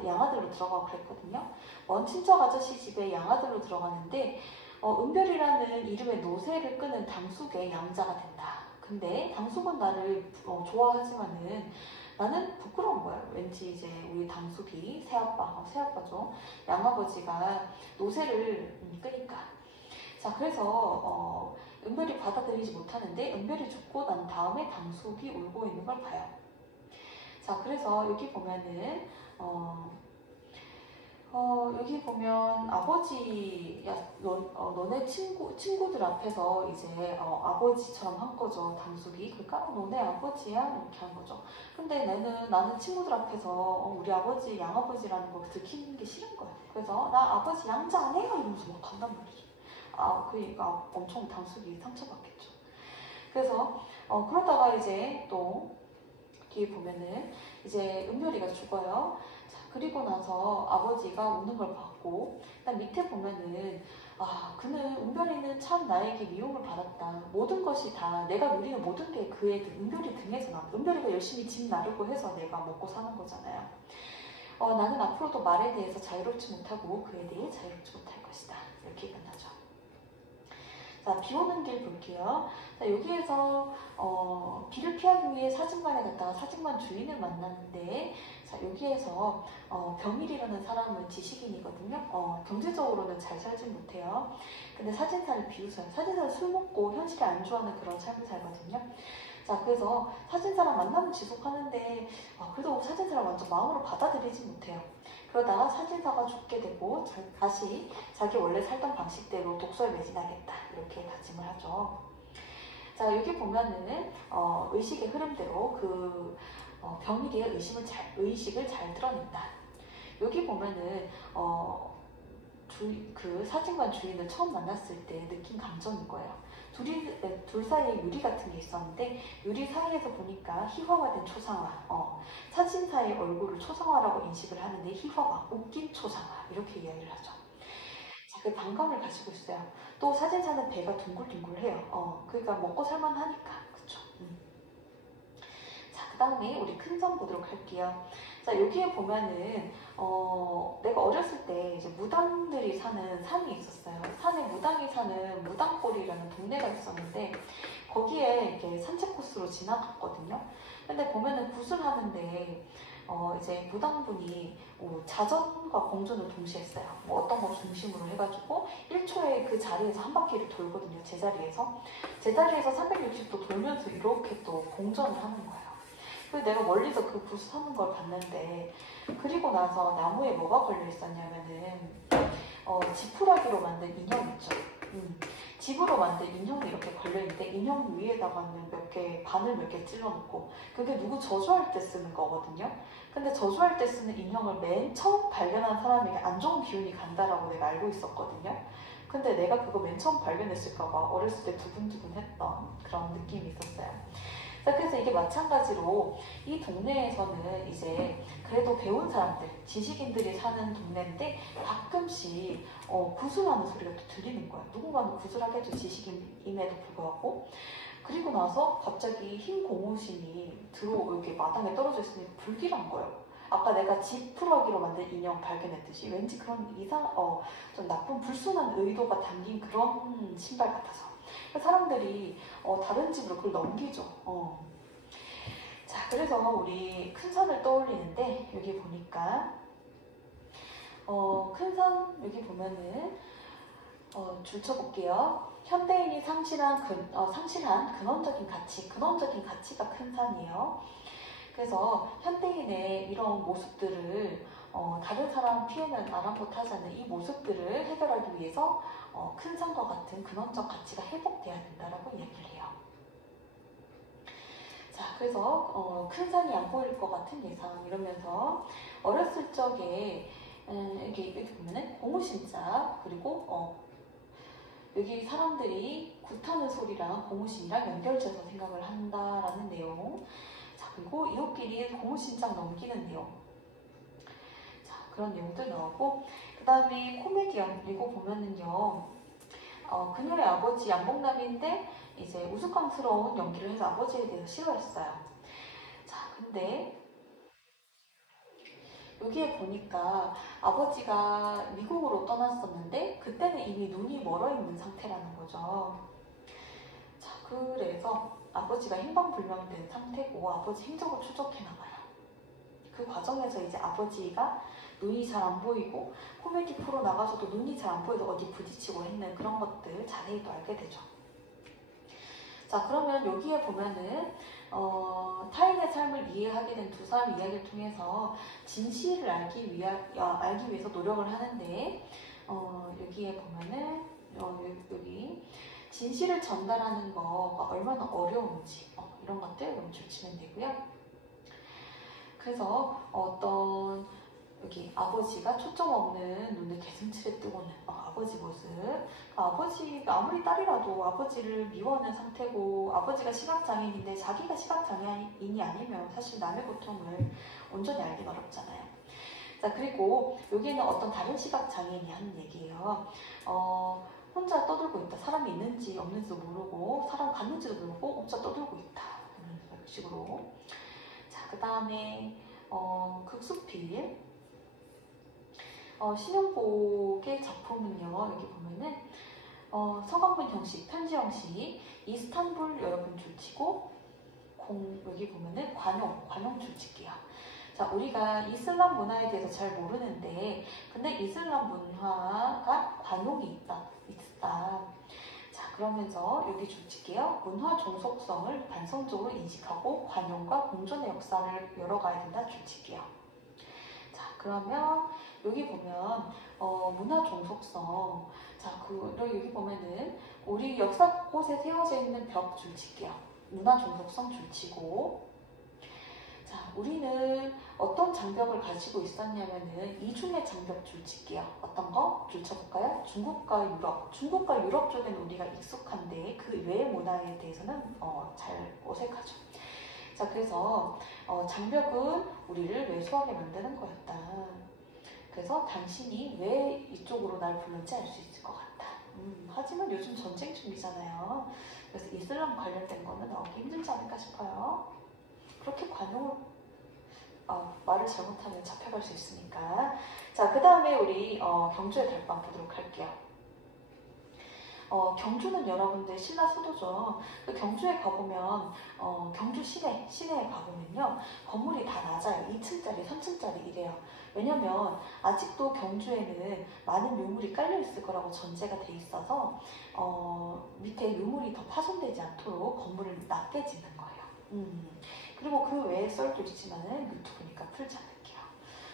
양아들로 들어가고 그랬거든요. 먼 친척 아저씨 집에 양아들로 들어가는데 은별이라는 이름의 노새를 끄는 당숙의 양자가 된다. 근데 당숙은 나를 좋아하지만은 나는 부끄러운 거예요. 왠지 이제 우리 당숙이 새아빠죠. 양아버지가 노새를 끄니까. 자, 그래서 은별이 받아들이지 못하는데 은별이 죽고 난 다음에 당숙이 울고 있는 걸 봐요. 자, 그래서 여기 보면은 여기 보면 아버지, 너네 친구들 앞에서 이제 아버지처럼 한 거죠, 당숙이. 그러니까 너네 아버지야? 이렇게 한 거죠. 근데 나는 친구들 앞에서 우리 아버지, 양아버지라는 거 들키는 게 싫은 거예요. 그래서 나 아버지 양자 안 해요? 이러면서 막 간단 말이죠. 그러니까 엄청 당숙이 상처받겠죠. 그래서 그러다가 이제 또 뒤에 보면은 이제 은별이가 죽어요. 자, 그리고 나서 아버지가 우는 걸 봤고, 그다음 밑에 보면은 그는 은별이는 참 나에게 미움을 받았다. 모든 것이 다 내가 누리는 모든 게 그의 은별이 등에서 나. 은별이가 열심히 집 나르고 해서 내가 먹고 사는 거잖아요. 나는 앞으로도 말에 대해서 자유롭지 못하고 그에 대해 자유롭지 못할 것이다. 이렇게 끝나죠. 자, 비 오는 길 볼게요. 자, 여기에서 비를 피하기 위해 사진관에 갔다가 사진관 주인을 만나는데, 자, 여기에서 병일이라는 사람은 지식인이거든요. 경제적으로는 잘 살진 못해요. 근데 사진사를 비웃어요. 사진사는 술 먹고 현실에 안주하는 그런 삶을 살거든요. 자, 그래서 사진사랑 만남을 지속하는데 그래도 사진사를 완전 마음으로 받아들이지 못해요. 그러다가 사진사가 죽게 되고 다시 자기 원래 살던 방식대로 독서에 매진하겠다 이렇게 다짐을 하죠. 자, 여기 보면은 의식의 흐름대로 그 병일이의 의식을 잘 드러낸다. 여기 보면은 그 사진관 주인을 처음 만났을 때 느낀 감정인 거예요. 둘 사이에 유리 같은 게 있었는데 유리 사이에서 보니까 희화화된 초상화, 사진사의 얼굴을 초상화라고 인식을 하는데 희화화, 웃긴 초상화 이렇게 이야기를 하죠. 자, 그 반감을 가지고 있어요. 또 사진사는 배가 둥글둥글해요. 그러니까 먹고 살만하니까, 그쵸? 자, 그 다음에 우리 큰 점 보도록 할게요. 자, 여기에 보면은 내가 어렸을 때 이제 무당들이 사는 산이 있었어요. 산에 무당이 사는 무당골이라는 동네가 있었는데 거기에 이렇게 산책 코스로 지나갔거든요. 근데 보면은 굿을 하는데 이제 무당분이 자전과 공전을 동시에 했어요. 어떤 거 중심으로 해가지고 1초에 그 자리에서 한 바퀴를 돌거든요. 제자리에서 360도 돌면서 이렇게 또 공전을 하는 거예요. 그래서 내가 멀리서 그 굿을 하는 걸 봤는데 그리고 나서 나무에 뭐가 걸려 있었냐면은 지푸라기로 만든 인형 있죠. 집으로 만든 인형이 이렇게 걸려있는데 인형 위에다가는 바늘 몇 개 찔러놓고 그게 누구 저주할 때 쓰는 거거든요. 근데 저주할 때 쓰는 인형을 맨 처음 발견한 사람에게 안 좋은 기운이 간다라고 내가 알고 있었거든요. 근데 내가 그거 맨 처음 발견했을까봐 어렸을 때 두근두근 했던 그런 느낌이 있었어요. 그래서 이게 마찬가지로 이 동네에서는 이제 그래도 배운 사람들, 지식인들이 사는 동네인데 가끔씩 구슬하는 소리가 또 들리는 거예요. 누군가는 구슬하게도 지식인임에도 불구하고 그리고 나서 갑자기 흰 고무신이 여기 마당에 떨어져 있으니 불길한 거예요. 아까 내가 지푸라기로 만든 인형 발견했듯이 왠지 그런 좀 나쁜 불순한 의도가 담긴 그런 신발 같아서 사람들이 다른 집으로 그걸 넘기죠. 자, 그래서 우리 큰 산을 떠올리는데 여기 보니까 큰 산 여기 보면은 줄 쳐볼게요. 현대인이 상실한 근원적인 가치가 큰 산이에요. 그래서 현대인의 이런 모습들을 다른 사람 피해는 아랑곳하지 않는 이 모습들을 해결하기 위해서 큰 산과 같은 근원적 가치가 회복돼야 된다라고 이야기를 해요. 자, 그래서 큰 산이 안 보일 것 같은 예상 이러면서 어렸을 적에 여기 보면은 고무신자 그리고 여기 사람들이 굿하는 소리랑 고무신이랑 연결돼서 생각을 한다라는 내용. 자, 그리고 이웃끼리 고무신장 넘기는 내용. 자, 그런 내용들 나오고 그 다음에 코미디언 이거 보면은요 그녀의 아버지 양봉남인데 이제 우스꽝스러운 연기를 해서 아버지에 대해서 싫어했어요. 자, 근데 여기에 보니까 아버지가 미국으로 떠났었는데 그때는 이미 눈이 멀어 있는 상태라는 거죠. 자, 그래서 아버지가 행방불명된 상태고 아버지 행적을 추적해나가요. 그 과정에서 이제 아버지가 눈이 잘 안 보이고 코미디 프로 나가서도 눈이 잘 안 보여서 어디 부딪히고 했는 그런 것들 자세히 또 알게 되죠. 자, 그러면 여기에 보면은 타인의 삶을 이해하게 된 두 사람 이야기를 통해서 진실을 알기 위해서 노력을 하는데 여기에 보면은 여기 진실을 전달하는 거가 얼마나 어려운지 이런 것들 멈춰 치면 되고요. 그래서 어떤 여기 아버지가 초점 없는 눈을 개슴츠레 뜨고는 아버지 모습. 아버지가 아무리 딸이라도 아버지를 미워하는 상태고 아버지가 시각장애인인데 자기가 시각장애인이 아니면 사실 남의 고통을 온전히 알긴 어렵잖아요. 자, 그리고 여기는 어떤 다른 시각장애인이 하는 얘기예요. 혼자 떠들고 있다. 사람이 있는지 없는지도 모르고 사람 갔는지도 모르고 혼자 떠들고 있다. 이런 식으로. 자, 그 다음에 극수필. 신용복의 작품은요, 여기 보면은 서강문 형식, 편지 형식, 이스탄불 여러분 줄치고 여기 보면은 관용 줄칠게요. 자, 우리가 이슬람 문화에 대해서 잘 모르는데 근데 이슬람 문화가 관용이 있다. 자, 그러면서 여기 줄칠게요. 문화 종속성을 반성적으로 인식하고 관용과 공존의 역사를 열어가야 된다. 줄칠게요. 자, 그러면 여기 보면 문화 종속성. 자, 여기 보면은 우리 역사곳에 세워져 있는 벽 줄칠게요. 문화 종속성 줄치고. 자, 우리는 어떤 장벽을 가지고 있었냐면은 이중의 장벽 줄칠게요. 어떤 거 줄쳐볼까요? 중국과 유럽. 중국과 유럽 쪽에는 우리가 익숙한데 그 외의 문화에 대해서는 잘 어색하죠. 자, 그래서 장벽은 우리를 왜소하게 만드는 거였다. 그래서 당신이 왜 이쪽으로 날 불렀는지 알 수 있을 것 같다. 하지만 요즘 전쟁 중이잖아요. 그래서 이슬람 관련된 거는 나오기 힘들지 않을까 싶어요. 그렇게 관용을 말을 잘못하면 잡혀갈 수 있으니까. 자, 그 다음에 우리 경주의 달방 보도록 할게요. 경주는 여러분들 신라 수도죠. 그 경주에 가보면 경주 시내에 가보면요, 건물이 다 낮아요. 2층짜리, 3층짜리 이래요. 왜냐면 아직도 경주에는 많은 유물이 깔려 있을 거라고 전제가 돼 있어서 밑에 유물이 더 파손되지 않도록 건물을 낮게 짓는 거예요. 그리고 그 외에 썰도 있지만은 유튜브니까 풀지 않을게요.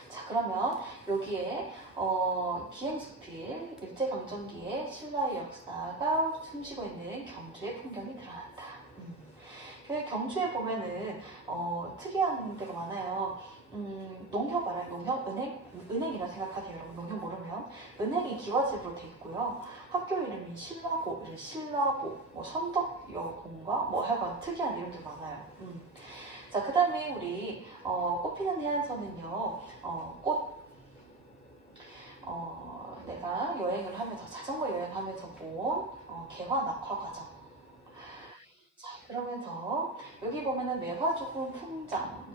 자, 그러면 여기에 기행수필, 일제강점기에 신라의 역사가 숨쉬고 있는 경주의 풍경이 드러난다. 그 경주에 보면은 특이한 데가 많아요. 농협 알아요? 농협? 은행이라 생각하세요, 여러분. 농협 모르면. 은행이 기와집으로 돼 있고요. 학교 이름이 신라고, 선덕여고인가? 하여간 특이한 이름들 많아요. 자, 그 다음에 우리 꽃피는 해안선은요, 내가 여행을 하면서, 자전거 여행하면서 본 개화 낙화 과정. 자, 그러면서 여기 보면은 매화조금 풍장.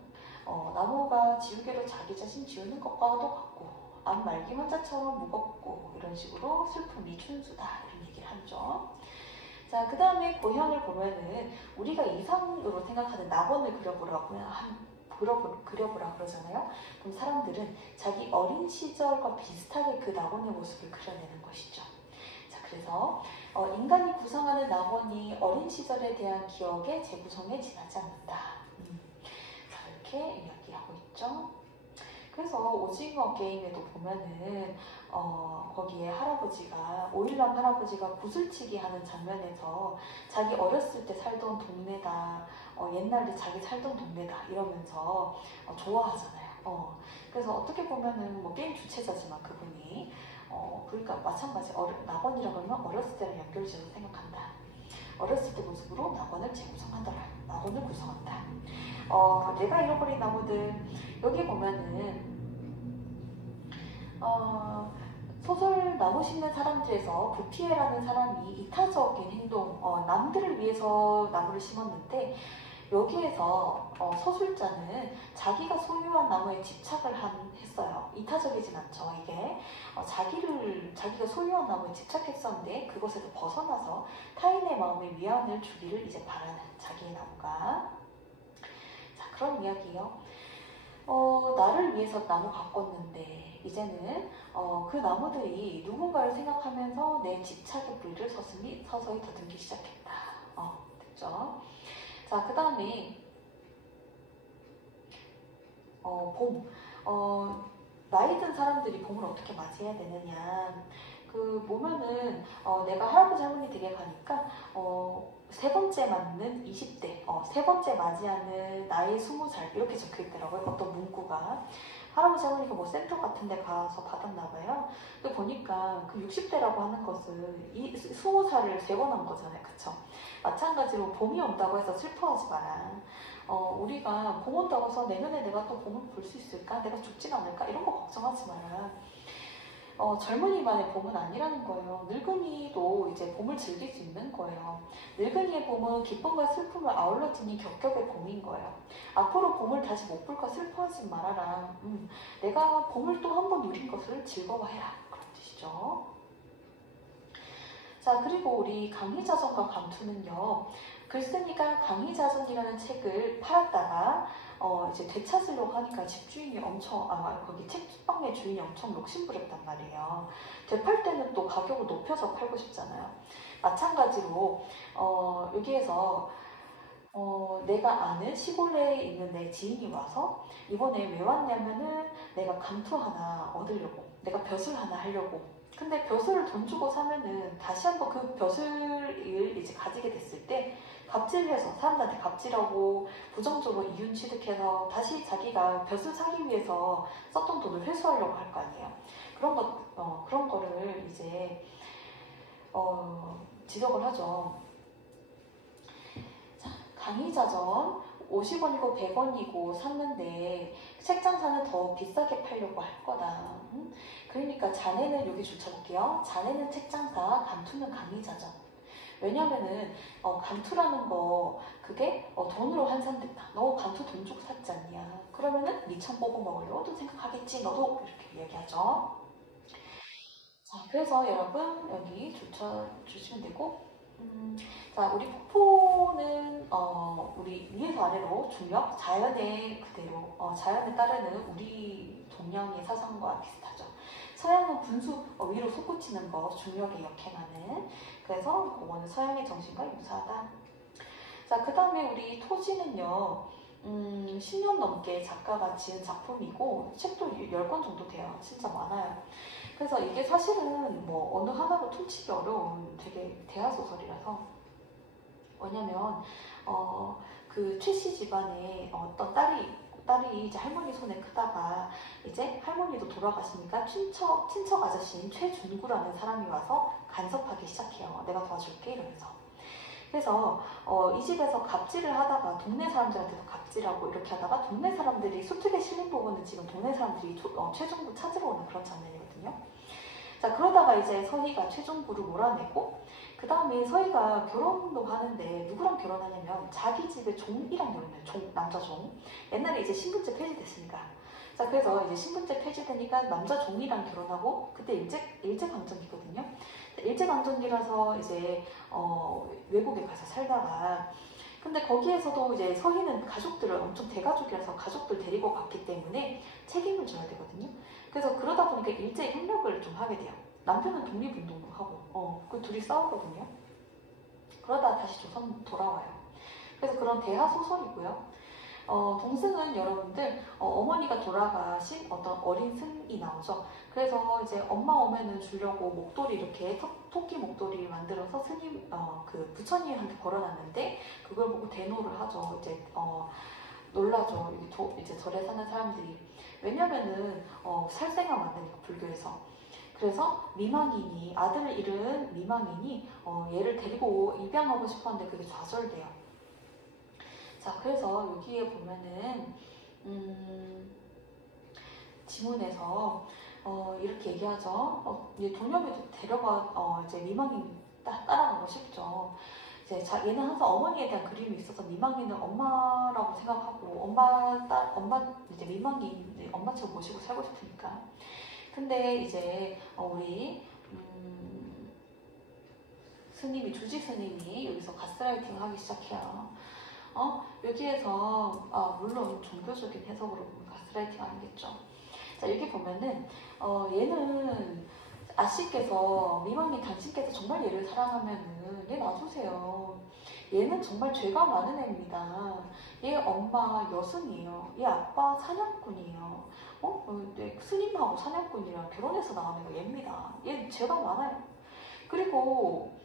나무가 지우개로 자기 자신 지우는 것과도 같고, 앞 말기 환자처럼 무겁고, 이런 식으로 슬픔이 춘수다. 이런 얘기를 하죠. 자, 그 다음에 고향을 보면은 우리가 이상으로 생각하는 낙원을 그려보라 그러잖아요. 그럼 사람들은 자기 어린 시절과 비슷하게 그 낙원의 모습을 그려내는 것이죠. 자, 그래서 인간이 구성하는 낙원이 어린 시절에 대한 기억의 재구성에 지나지 않는다. 자, 이렇게 이야기하고 있죠. 그래서 오징어 게임에도 보면은 거기에 오일남 할아버지가 구슬치기 하는 장면에서 자기 어렸을 때 살던 동네다, 옛날에 자기 살던 동네다 이러면서 좋아하잖아요. 그래서 어떻게 보면은 뭐 게임 주체자지만 그분이 그러니까 마찬가지 낙원이라고 하면 어렸을 때를 연결지어서 생각한다. 어렸을 때 모습으로 낙원을 재구성한다. 낙원을 구성한다. 내가 잃어버린 나무들. 여기 보면은 소설 나무 심는 사람들에서 부피에라는 사람이 이타적인 행동, 남들을 위해서 나무를 심었는데 여기에서 서술자는 자기가 소유한 나무에 집착을 했어요. 이타적이진 않죠. 이게 자기가 소유한 나무에 집착했었는데 그것에서 벗어나서 타인의 마음에 위안을 주기를 이제 바라는 자기의 나무가. 자, 그런 이야기예요. 나를 위해서 나무 가꿨는데 이제는 그 나무들이 누군가를 생각하면서 내 집착의 불을 서서히 더듬기 시작했다. 됐죠? 자, 그 다음에 봄. 나이 든 사람들이 봄을 어떻게 맞이해야 되느냐. 보면은 내가 할아버지 할머니 댁에 가니까 세 번째 맞는 20대, 세 번째 맞이하는 나이 20살 이렇게 적혀 있더라고요. 어떤 문구가. 할아버지 할머니가 뭐 센터 같은 데 가서 받았나 봐요. 근데 보니까 그 60대라고 하는 것은 20살을 세 번 한 거잖아요. 그쵸? 마찬가지로 봄이 온다고 해서 슬퍼하지 마라. 우리가 봄 온다고 해서 내년에 내가 또 봄을 볼 수 있을까? 내가 죽진 않을까? 이런 거 걱정하지 마라. 젊은이만의 봄은 아니라는 거예요. 늙은이도 이제 봄을 즐길 수 있는 거예요. 늙은이의 봄은 기쁨과 슬픔을 아울러 지닌 겹겹의 봄인 거예요. 앞으로 봄을 다시 못 볼까 슬퍼하지 말아라. 내가 봄을 또 한 번 누린 것을 즐거워해라. 그런 뜻이죠. 자, 그리고 우리 강희자전과 감투는요. 글쓴이가 강희자전이라는 책을 팔았다가 이제 되찾으려고 하니까 집주인이 엄청 거기 책방의 주인이 엄청 욕심부렸단 말이에요. 되팔 때는 또 가격을 높여서 팔고 싶잖아요. 마찬가지로 여기에서 내가 아는 시골에 있는 내 지인이 와서 이번에 왜 왔냐면은 내가 감투 하나 얻으려고, 내가 벼슬 하나 하려고. 근데 벼슬을 돈 주고 사면은 다시 한번 그 벼슬을 이제 가지게 됐을 때 갑질해서 사람들한테 갑질하고 부정적으로 이윤 취득해서 다시 자기가 벼슬 사기 위해서 썼던 돈을 회수하려고 할 거 아니에요. 그런 거를 이제 지적을 하죠. 자, 강의자전 50원이고 100원이고 샀는데 책장사는 더 비싸게 팔려고 할 거다. 그러니까 자네는 여기 줄쳐볼게요. 자네는 책장사, 감투는 강의자전. 왜냐면은 감투라는 거 그게 돈으로 환산됐다. 너 감투 돈 주고 샀지 않냐. 그러면은 미천 뽑아 먹으려고도 생각하겠지. 너도 이렇게 얘기하죠. 자, 그래서 여러분 여기 줄쳐주시면 되고 자, 우리 폭포는 우리 위에서 아래로 중력, 자연의 그대로 자연에 따르는 우리 동양의 사상과 비슷하죠. 서양은 분수 위로 솟구치는 거, 중력에 역행하는. 그래서 그거는 서양의 정신과 유사하다. 자, 그 다음에 우리 토지는요. 10년 넘게 작가가 지은 작품이고 책도 10권 정도 돼요. 진짜 많아요. 그래서 이게 사실은 뭐 어느 하나로 퉁치기 어려운 되게 대하소설이라서. 왜냐면 그 최씨 집안에 어떤 딸이 이제 할머니 손에 크다가 이제 할머니도 돌아가시니까 친척 아저씨인 최준구라는 사람이 와서 간섭하기 시작해요. 내가 도와줄게 이러면서. 그래서 이 집에서 갑질을 하다가 동네 사람들한테도 갑질하고 이렇게 하다가 동네 사람들이 수특에 실린 부분은 지금 동네 사람들이 최준구 찾으러 오는 그런 장면이거든요. 자, 그러다가 이제 서희가 최준구를 몰아내고 그 다음에 서희가 결혼도 하는데 누구랑 결혼하냐면 자기 집의 종이랑 결혼해요. 남자 종. 옛날에 이제 신분제 폐지됐으니까. 자, 그래서 이제 신분제 폐지되니까 남자 종이랑 결혼하고 그때 일제강점기거든요. 일제강점기라서 이제 외국에 가서 살다가 근데 거기에서도 이제 서희는 가족들을 엄청 대가족이라서 가족들 데리고 갔기 때문에 책임을 져야 되거든요. 그래서 그러다 보니까 일제 협력을 좀 하게 돼요. 남편은 독립운동도 하고 그 둘이 싸우거든요. 그러다 다시 조선 돌아와요. 그래서 그런 대하소설이고요. 동승은 여러분들 어머니가 돌아가신 어떤 어린 승이 나오죠. 그래서 이제 엄마 오면은 주려고 목도리 이렇게 토끼 목도리 만들어서 스님 그 부처님한테 걸어놨는데 그걸 보고 대노를 하죠. 이제 놀라죠. 이제 절에 사는 사람들이. 왜냐면은 살생아 만드니까 불교에서. 그래서 미망인이 아들을 잃은 미망인이 얘를 데리고 입양하고 싶었는데 그게 좌절돼요. 자, 그래서 여기에 보면은 지문에서 이렇게 얘기하죠. 이제 동료를 데려가 이제 미망인 따라가고 싶죠. 이제 얘는 항상 어머니에 대한 그림이 있어서 미망인은 엄마라고 생각하고 엄마 이제 미망인 엄마처럼 모시고 살고 싶으니까. 근데 이제 우리 스님이 주지 스님이 여기서 가스라이팅 하기 시작해요. 여기에서 물론 종교적인 해석으로 보면 가스라이팅 아니겠죠. 자, 여기 보면은 얘는 아씨께서 미망인 당신께서 정말 얘를 사랑하면은 얘 놔두세요. 얘는 정말 죄가 많은 애입니다. 얘 엄마 여승이에요. 얘 아빠 사냥꾼이에요. 스님하고 사냥꾼이랑 결혼해서 나온 애가 얘입니다. 얘 죄가 많아요. 그리고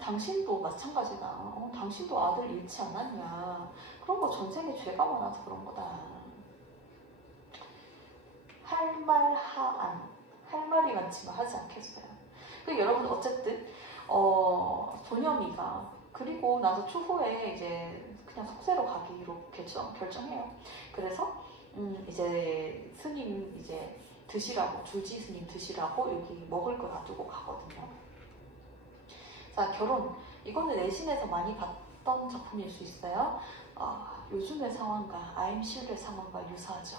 당신도 마찬가지다. 당신도 아들 잃지 않았냐. 그런 거 전생에 죄가 많아서 그런 거다. 할 말이 많지만 하지 않겠어요. 여러분 어쨌든 도녀미가 그리고 나서 추후에 이제 그냥 속세로 가기로 결정해요. 그래서 이제 스님 이제 드시라고, 줄지 스님 드시라고 여기 먹을 거 놔두고 가거든요. 자, 결혼. 이거는 내신에서 많이 봤던 작품일 수 있어요. 요즘의 상황과 아임실의 상황과 유사하죠.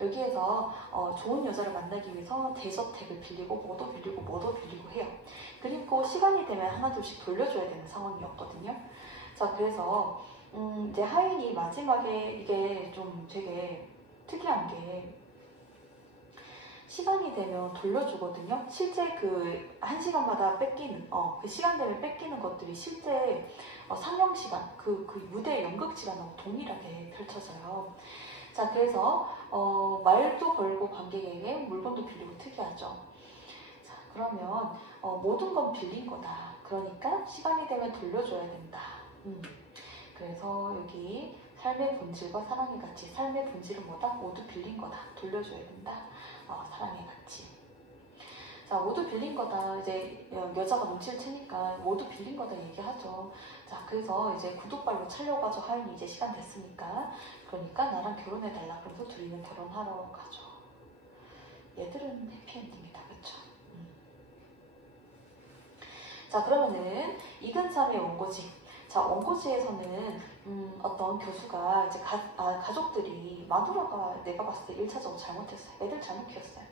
여기에서 좋은 여자를 만나기 위해서 대저택을 빌리고 뭐도 빌리고 뭐도 빌리고 해요. 그리고 시간이 되면 하나둘씩 돌려줘야 되는 상황이었거든요. 자, 그래서 이제 하인이 마지막에 이게 좀 되게 특이한 게 시간이 되면 돌려주거든요. 실제 그 1시간마다 뺏기는 그 시간 되면 뺏기는 것들이 실제 상영 시간 그 무대 연극 시간하고 동일하게 펼쳐져요. 자, 그래서 말도 걸고 관객에게 물건도 빌리고 특이하죠. 자, 그러면 모든 건 빌린 거다. 그러니까 시간이 되면 돌려줘야 된다. 그래서 여기 삶의 본질과 사랑의 가치. 삶의 본질은 뭐다? 모두 빌린 거다. 돌려줘야 된다. 사랑의 가치. 자, 모두 빌린 거다. 이제 여자가 눈치를 채니까 모두 빌린 거다 얘기하죠. 자, 그래서 이제 구두발로 차려가지고 하인이 이제 시간 됐으니까 그러니까 나랑 결혼해달라. 그래서 둘이는 결혼하러 가죠. 얘들은 해피엔딩이다. 그쵸? 자, 그러면은 이근삼의 원고지. 자, 원고지에서는 어떤 교수가 이제 가족들이 마누라가 내가 봤을 때 1차적으로 잘못했어요. 애들 잘못 키웠어요.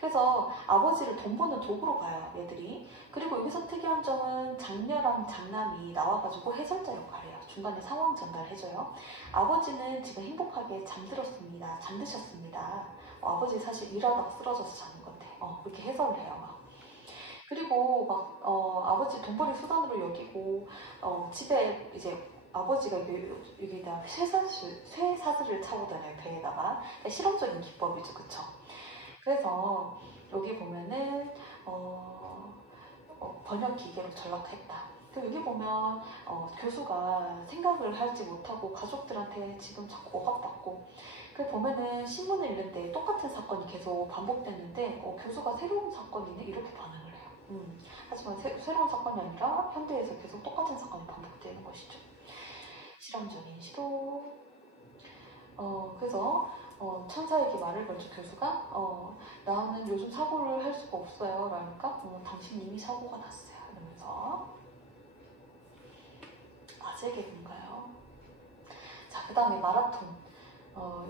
그래서 아버지를 돈 버는 도구로 봐요, 얘들이. 그리고 여기서 특이한 점은 장녀랑 장남이 나와가지고 해설자 역할을 해요. 중간에 상황 전달해줘요. 아버지는 지금 행복하게 잠드셨습니다. 아버지 사실 일하다가 쓰러져서 자는 건데, 그렇게 해설을 해요. 그리고 막 아버지 돈벌이 수단으로 여기고 집에 이제 아버지가 여기다 쇠사슬을 차고 다녀요. 배에다가. 실험적인 기법이죠. 그쵸? 그래서 여기 보면은 번역 기계로 전락했다. 여기 보면 교수가 생각을 하지 못하고 가족들한테 지금 자꾸 억압받고 보면은 신문을 읽는데 똑같은 사건이 계속 반복됐는데 교수가 새로운 사건이네 이렇게 반응을 해요. 하지만 새로운 사건이 아니라 현대에서 계속 똑같은 사건이 반복되는 것이죠. 실험적인 시도. 그래서 천사에게 말을 걸쳐 교수가 나는 요즘 사고를 할 수가 없어요. 라니까 당신 이미 사고가 났어요. 이러면서 아재게 뭔가요? 자, 그 다음에 마라톤.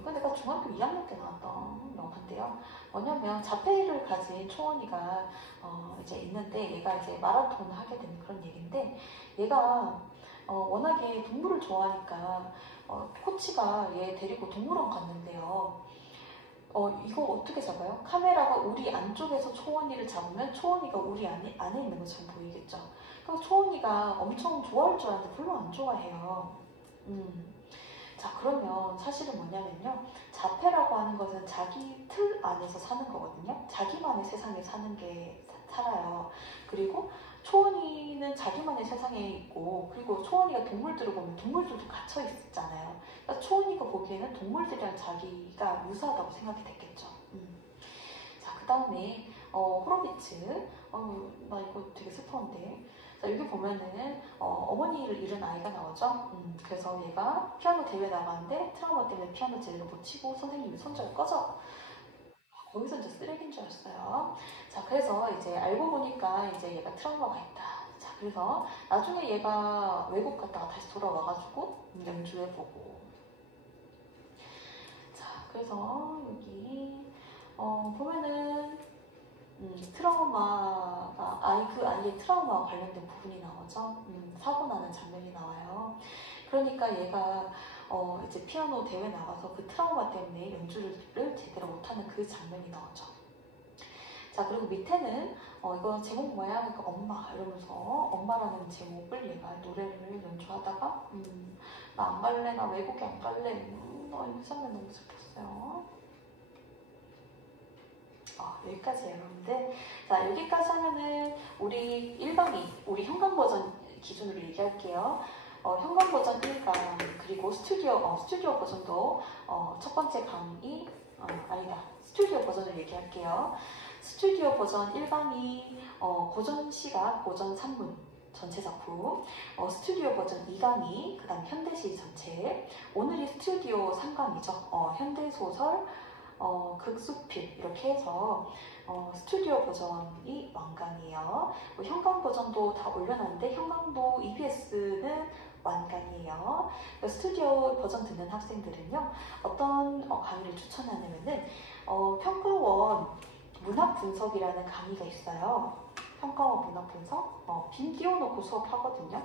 이거 내가 중학교 2학년 때 나왔던 영화인데요. 뭐냐면 자폐를 가진 초원이가 이제 있는데 얘가 이제 마라톤을 하게 되는 그런 얘기인데 얘가 워낙에 동물을 좋아하니까 코치가 얘 데리고 동물원 갔는데요. 이거 어떻게 잡아요? 카메라가 우리 안쪽에서 초원이를 잡으면 초원이가 우리 안에 있는 것처럼 보이겠죠. 그래서 초원이가 엄청 좋아할 줄 알았는데 별로 안 좋아해요. 자, 그러면 사실은 뭐냐면요. 자폐라고 하는 것은 자기 틀 안에서 사는 거거든요. 자기만의 세상에 살아요. 그리고 초원이는 자기만의 세상에 있고, 그리고 초원이가 동물들을 보면 동물들도 gat혀 있잖아요. 그러니까 초원이가 보기에는 동물들이랑 자기가 유사하다고 생각이 됐겠죠. 자, 그 다음에 호로비츠. 나 이거 되게 슬퍼한데. 자, 여기 보면은 어머니를 잃은 아이가 나오죠. 그래서 얘가 피아노 대회 나가는데 트라우마 때문에 피아노 제대로 못 치고 선생님이 손절을 꺼져. 거기서 이제 쓰레기인 줄 알았어요. 자, 그래서 이제 알고 보니까 이제 얘가 트라우마가 있다. 자, 그래서 나중에 얘가 외국 갔다가 다시 돌아와가지고 연주해보고. 자, 그래서 여기 보면은 트라우마가 아이의 트라우마와 관련된 부분이 나오죠. 사고 나는 장면이 나와요. 그러니까 얘가 이제 피아노 대회 나가서 그 트라우마 때문에 연주를 제대로 못하는 그 장면이 나오죠. 자, 그리고 밑에는 이거 제목 뭐야? 그러니까 엄마 이러면서 엄마라는 제목을 얘가 노래를 연주하다가 나 안 갈래, 나 외국에 안 갈래. 이 장면 너무 슬펐어요. 여기까지 여러분들. 자, 여기까지 하면은 우리 1강이 우리 현강 버전 기준으로 얘기할게요. 현강 버전 1강 그리고 스튜디오 버전도 첫 번째 강의 아니다. 스튜디오 버전을 얘기할게요. 스튜디오 버전 1강이 고전 시각, 고전 산문 전체 작품, 스튜디오 버전 2강이 그 다음 현대시 전체. 오늘이 스튜디오 3강이죠. 현대소설, 극수필 이렇게 해서 스튜디오 버전이 완강이에요. 뭐 현강 버전도 다 올려놨는데 현강도 EBS는 완강이에요. 스튜디오 버전 듣는 학생들은요, 어떤 강의를 추천하냐면은 평가원 문학 분석이라는 강의가 있어요. 평가원 문학 분석, 빔 띄워놓고 수업하거든요.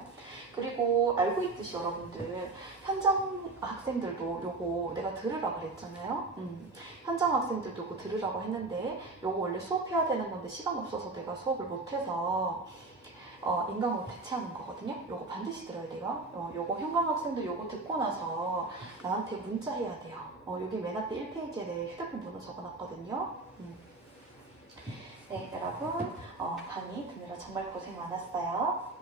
그리고 알고 있듯이 여러분들 현장 학생들도 요거 내가 들으라고 그랬잖아요. 현장 학생들도 요거 들으라고 했는데 요거 원래 수업해야 되는 건데 시간 없어서 내가 수업을 못해서 인강으로 대체하는 거거든요. 요거 반드시 들어야 돼요. 요거 현강 학생들 요거 듣고 나서 나한테 문자해야 돼요. 여기 맨 앞에 1페이지에 내 휴대폰 번호 적어놨거든요. 네, 여러분 강의 듣느라 정말 고생 많았어요.